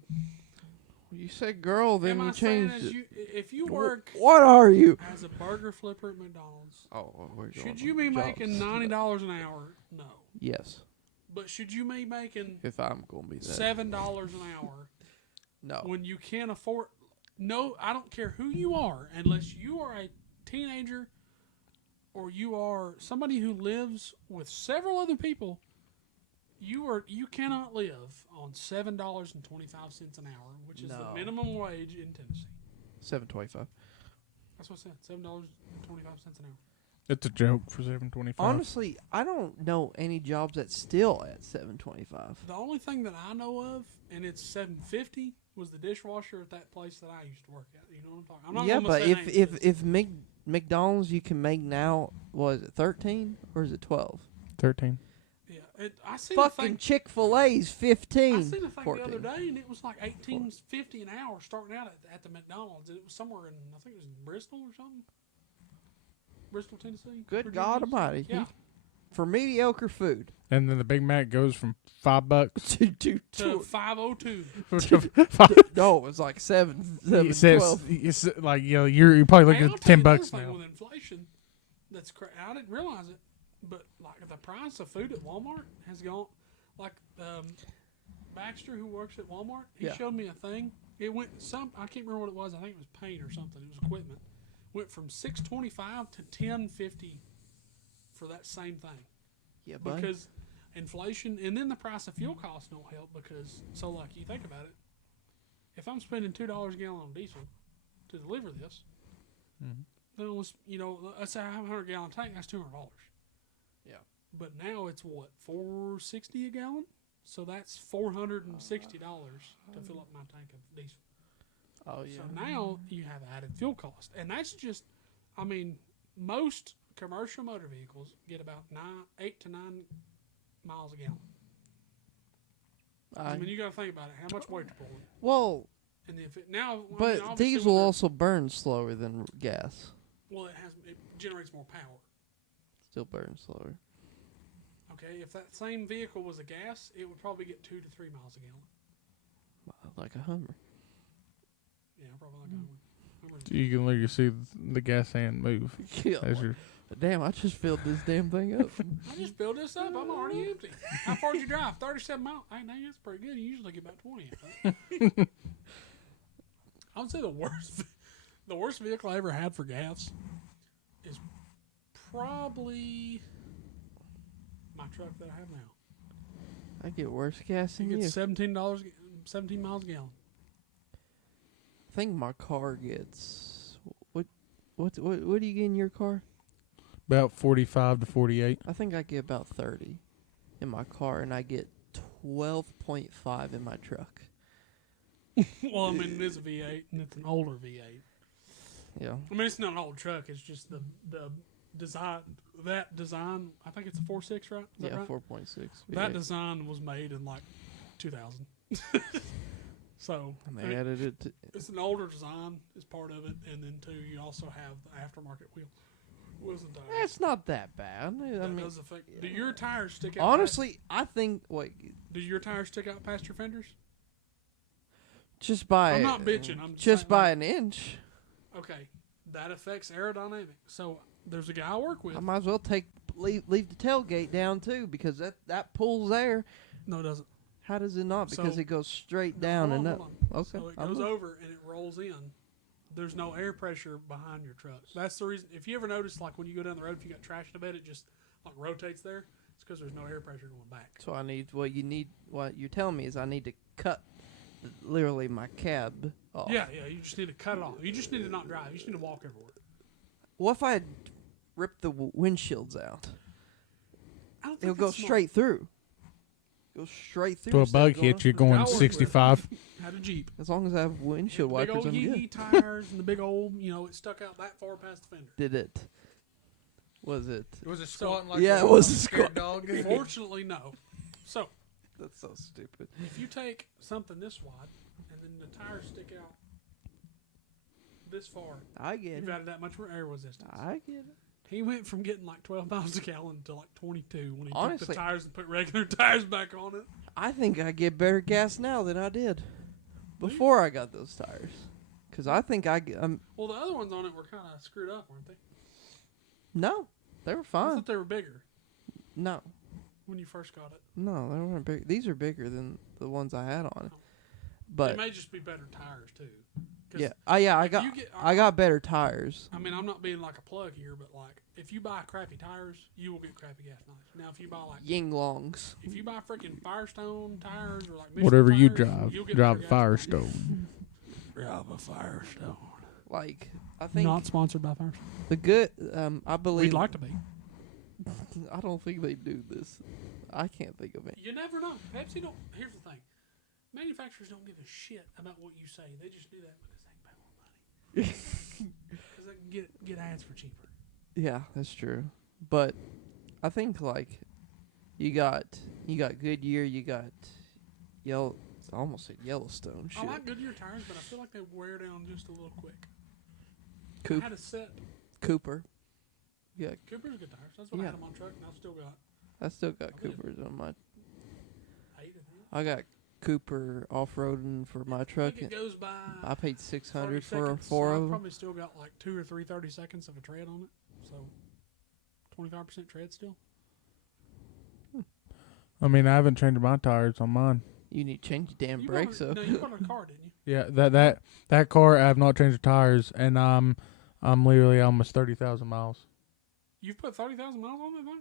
You said girl, then am I you saying changed it. if you work What are you? as a burger flipper at McDonald's, Oh, we're going should on you be jobs. making $90 an hour? No. Yes. But should you be making If I'm gonna be that. $7 an hour No. when you can't afford? No, I don't care who you are, unless you are a teenager or you are somebody who lives with several other people. You cannot live on $7.25 an hour, which is the No. minimum wage in Tennessee. $7.25. That's what I said. $7.25 an hour. It's a joke for $7.25. Honestly, I don't know any jobs that's still at $7.25. The only thing that I know of, and it's $7.50, was the dishwasher at that place that I used to work at. You know what I'm talking? I'm not Yeah, gonna but say names, if McDonald's you can make now, was it 13 or is it 12? 13. yeah, I seen a Fucking thing. Chick-fil-A's 15. I seen a thing 14. the other day, and it was like $18.50 an hour starting out at the McDonald's. And it was somewhere in, I think it was in Bristol or something. Bristol, Tennessee. Good Virginia. God Almighty! Yeah. For mediocre food. And then the Big Mac goes from $5 To 502. No, it was like 7, It says, 12. it's like, you're probably looking Hey, I'll at tell you $10 this thing now. with inflation, I didn't realize it, but like the price of food at Walmart has gone. Like Baxter, who works at Walmart, he Yeah. showed me a thing. It went I can't remember what it was. I think it was paint or something. It was equipment. Went from $6.25 to $10.50 for that same thing. Yeah, buddy. Because inflation, and then the price of fuel costs don't help because, so like you think about it, if I'm spending $2 a gallon on diesel to deliver this, Mhm. then it was, let's say I have a 100-gallon tank, that's $200. Yeah. But now it's what, $4.60 a gallon? So that's $460 to fill up my tank of diesel. Oh yeah. So now you have added fuel cost, and that's just, most commercial motor vehicles get about 8 to 9 miles a gallon. I mean, you got to think about it. How much weight you're pulling, well, and if it now, but obviously diesel with the- also burns slower than gas. well, it generates more power. Still burns slower. Okay, if that same vehicle was a gas, it would probably get 2 to 3 miles a gallon. Like a Hummer. Yeah, probably like a Hummer. You can literally see the gas hand move. Yeah. As you're, Damn, I just filled this damn thing up. I just filled this up. I'm already empty. How far did you drive? 37 miles. Hey, dang, that's pretty good. You usually get about 20. I would say the worst vehicle I ever had for gas is probably my truck that I have now. I get worse gas It than you. gets $17 miles a gallon. I think my car gets what do you get in your car? about 45 to 48. I think I get about 30 in my car, and I get 12.5 in my truck. Well, I mean, it is a V8, and it's an older V8. Yeah. I mean, it's not an old truck. It's just the design. That design, I think it's a 4.6, right? Is that Yeah, right? 4.6. That design was made in like 2000. So And they added it to, it's an older design is part of it, and then too, you also have the aftermarket wheels and tires. it's not that bad. I That mean, does affect. Do your tires stick out? honestly, I think do your tires stick out past your fenders? just by I'm not bitching. I'm just saying, by like, an inch. okay, that affects aerodynamics. So there's a guy I work with. I might as well leave the tailgate down too, because that pulls air. No, it doesn't. How does it not? Because So- it goes straight No, down hold and on, up. hold on. Okay. So it I'm goes with- over and it rolls in. There's no air pressure behind your truck. That's the reason. If you ever notice, like when you go down the road, if you got trash in a bed, it just like rotates there. It's because there's no air pressure going back. So what you're telling me is I need to cut literally my cab off. Yeah. You just need to cut it off. You just need to not drive. You just need to walk everywhere. What if I had ripped the windshields out? I don't think It'll go that's smart. straight through. Go straight through. To a instead bug of going hit, you're up. going I'll work with 65. Had a Jeep. As long as I have windshield Big wipers, old I'm yee good. tires and the big old, it stuck out that far past the fender. Did it? Was it? Was it squatting like Yeah, it was a squat. dog? Fortunately, no. So That's so stupid. if you take something this wide and then the tires stick out this far, I get you've it. added that much air resistance. I get it. He went from getting like 12 miles a gallon to like 22 when he took Honestly- the tires and put regular tires back on it. I think I get better gas now than I did before I got those tires. Because I think Well, the other ones on it were kind of screwed up, weren't they? no, they were I fine. thought they were bigger No, when you first got it. no, they weren't big. These are bigger than the ones I had on it. Oh. But It may just be better tires too. 'Cause, yeah, I if got you get- I got better tires. I mean, I'm not being like a plug here, but like if you buy crappy tires, you will get crappy gas mileage. Now, if you buy like Ying Longs. if you buy freaking Firestone tires or like Michelin Whatever you tires, drive, you'll get drive better a gas mileage. Firestone. Drive a Firestone. Like I think Not sponsored by Firestone. the good. I believe. We'd like to be. I don't think they do this. I can't think of it. You never know. Pepsi don't. Here's the thing. manufacturers don't give a shit about what you say. They just do that because they can pay more money. Because they can get ads for cheaper. Yeah, that's true. But I think like you got Goodyear, you got Yellow. I almost said Yellowstone. Shit. I like Goodyear tires, but I feel like they wear down just a little quick. I had a set. Cooper. Yeah, Cooper's good tires. That's what I had on my truck, and I've still got. I still got Coopers on my. 8 of them. I got Cooper off-roading for my truck. I think it goes by. I paid $600 for seconds, four so of I've them. probably still got like 2 or 3 30 seconds of a tread on it. So 25% tread still. I mean, I haven't changed my tires on mine. You need to change the damn You brakes bought up. No, you bought a car, didn't you? Yeah, that car I have not changed the tires, and I'm literally almost 30,000 miles. You've put 30,000 miles on that thing?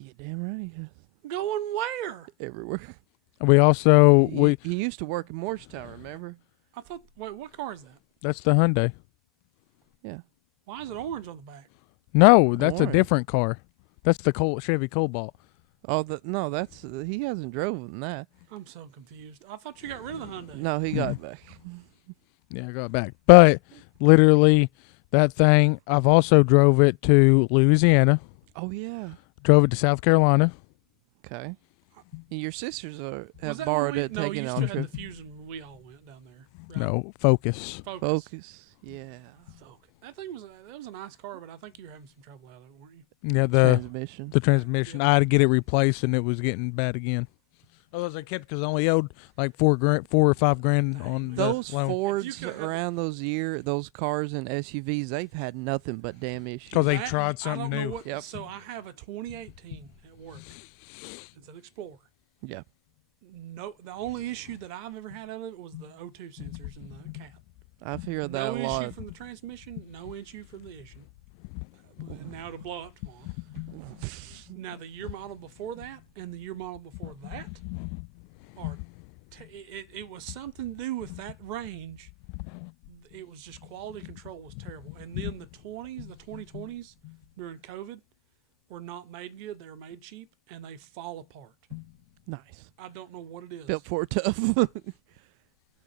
Yeah, damn right. Yeah. Going where? Everywhere. We also He used to work in Morristown, remember? I thought. Wait, what car is that? that's the Hyundai. Yeah. Why is it orange on the back? No, that's Orange. a different car. That's the Chevy Cobalt. Oh, no, that's he hasn't driven that. I'm so confused. I thought you got rid of the Hyundai. No, he got it back. Yeah, I got it back. But literally, that thing, I've also drove it to Louisiana, Oh yeah. drove it to South Carolina. Okay. Your sisters Was have that borrowed when it, no, taken you it still on had trip. the Fusion when we all went down there. Right? No, Focus. Focus. Yeah. That thing was a nice car, but I think you were having some trouble out of it, weren't you? Yeah, the Transmission. transmission. I had to get it replaced, and it was getting bad again. Otherwise, I kept because I only owed like $4 or $5 on Those the loan. Fords around those cars and SUVs, they've had nothing but damn issues. Because they That- tried I something don't know new. what- Yep. So I have a 2018 at work. It's an Explorer. Yeah. No, the only issue that I've ever had out of it was the O2 sensors in the cap. I've heard that No a issue lot. from the transmission, no issue from the issue. And now it'll blow up tomorrow. Now the year model before that and the year model before that are it was something to do with that range. It was just quality control was terrible. And then the 2020s during COVID were not made good. They were made cheap and they fall apart. Nice. I don't know what it is. Built Ford tough.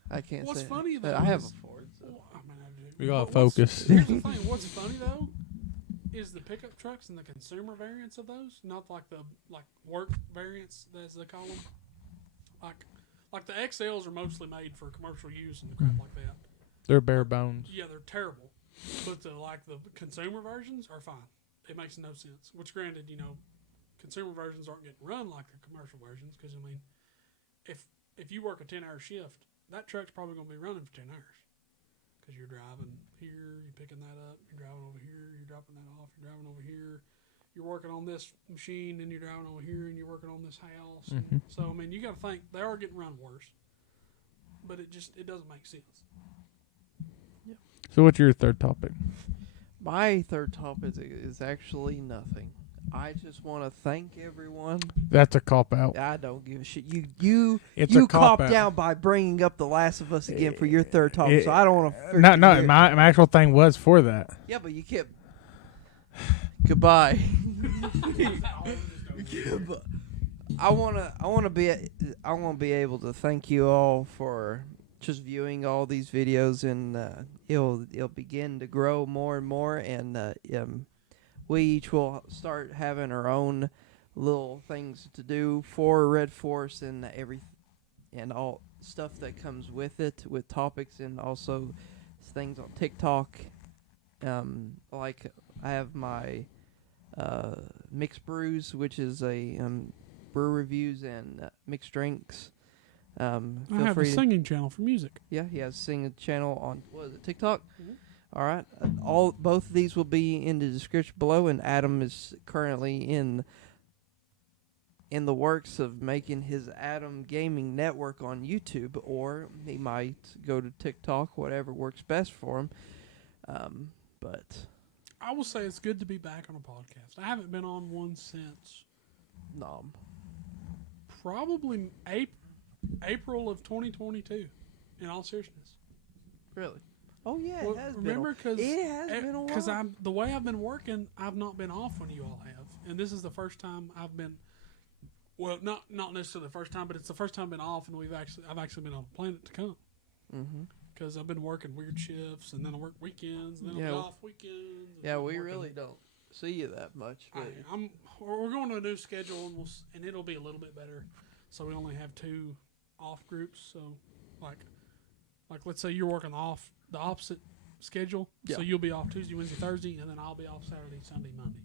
I can't What's say. funny though, I have is- a Ford. So. Well, I mean, I do. We got But what's- Focus. Here's the thing. What's funny though is the pickup trucks and the consumer variants of those, not like the work variants as they call them. Like the XLs are mostly made for commercial use and crap like that. They're bare bones. Yeah, they're terrible. But the consumer versions are fine. It makes no sense. Which, granted, consumer versions aren't getting run like the commercial versions because I mean, if you work a 10-hour shift, that truck's probably going to be running for 10 hours because you're driving here, you're picking that up, you're driving over here, you're dropping that off, you're driving over here, you're working on this machine, and you're driving over here, and you're working on this house. Mhm. So I mean, you got to think they are getting run worse, but it doesn't make sense. So what's your third topic? My third topic is actually nothing. I just want to thank everyone. That's a cop out. I don't give a shit. You It's you a cop copped out. down by bringing up The Last of Us again for your third topic, so I don't want to. No, my actual thing was for that. Yeah, but you kept. Goodbye. I wanna be able to thank you all for just viewing all these videos, and it'll begin to grow more and more, and we each will start having our own little things to do for Red Force and and all stuff that comes with it, with topics and also things on TikTok. Like I have my mixed brews, which is a brew reviews and mixed drinks. I Feel have a free to, singing channel for music. yeah, he has a singing channel on what is it, TikTok? Mhm. All right, both of these will be in the description below, and Adam is currently in the works of making his Adam Gaming Network on YouTube, or he might go to TikTok, whatever works best for him. But I will say it's good to be back on a podcast. I haven't been on one since no, probably April of 2022. In all seriousness, really. Oh yeah, well, it has remember been. It has been a while. because the way I've been working, I've not been off when you all have, and this is the first time I've been Well, not necessarily the first time, but it's the first time I've been off, and I've actually been on a planet to come. Mm-hmm. Because I've been working weird shifts, and then I work weekends, and then Yeah. I'll be off weekends. and Yeah, I'm we working. really don't see you that much. But We're going to a new schedule, and it'll be a little bit better. So we only have 2 off groups. So, like let's say you're working the opposite schedule. Yeah. So you'll be off Tuesday, Wednesday, Thursday, and then I'll be off Saturday, Sunday, Monday.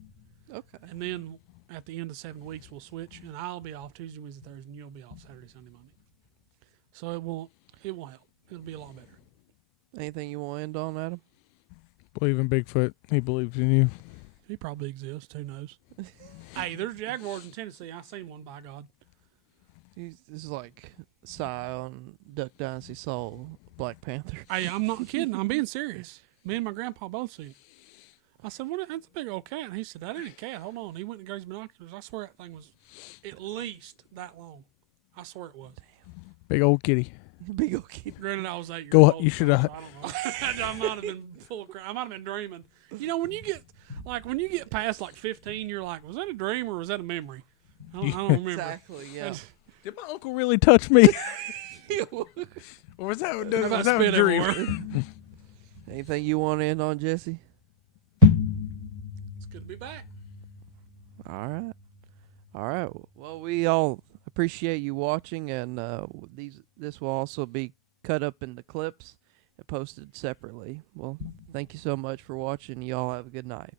okay. And then at the end of 7 weeks, we'll switch, and I'll be off Tuesday, Wednesday, Thursday, and you'll be off Saturday, Sunday, Monday. So it will help. It'll be a lot better. Anything you want to end on, Adam? Believe in Bigfoot. He believes in you. He probably exists. Who knows? Hey, there's jaguars in Tennessee. I seen one, by God. This is like Psy on Duck Dynasty saw Black Panther. Hey, I'm not kidding. I'm being serious. Me and my grandpa both seen it. I said, "What? That's a big old cat." And he said, "That ain't a cat. Hold on." He went and got his binoculars. I swear that thing was at least that long. I swear it was. Big old kitty. Big old kid. Granted, I was 8 years Go- old. you shoulda- so I don't know. I might have been full of crap. I might have been dreaming. You know, when you get past like 15, you're like, was that a dream or was that a memory? I don't remember. Exactly. Yeah. Did my uncle really touch me? Or was that, How was about that a spit dream? everywhere? Anything you want to end on, Jesse? It's good to be back. All right. All right. Well, we all appreciate you watching, and this will also be cut up into clips and posted separately. Well, thank you so much for watching. Y'all have a good night.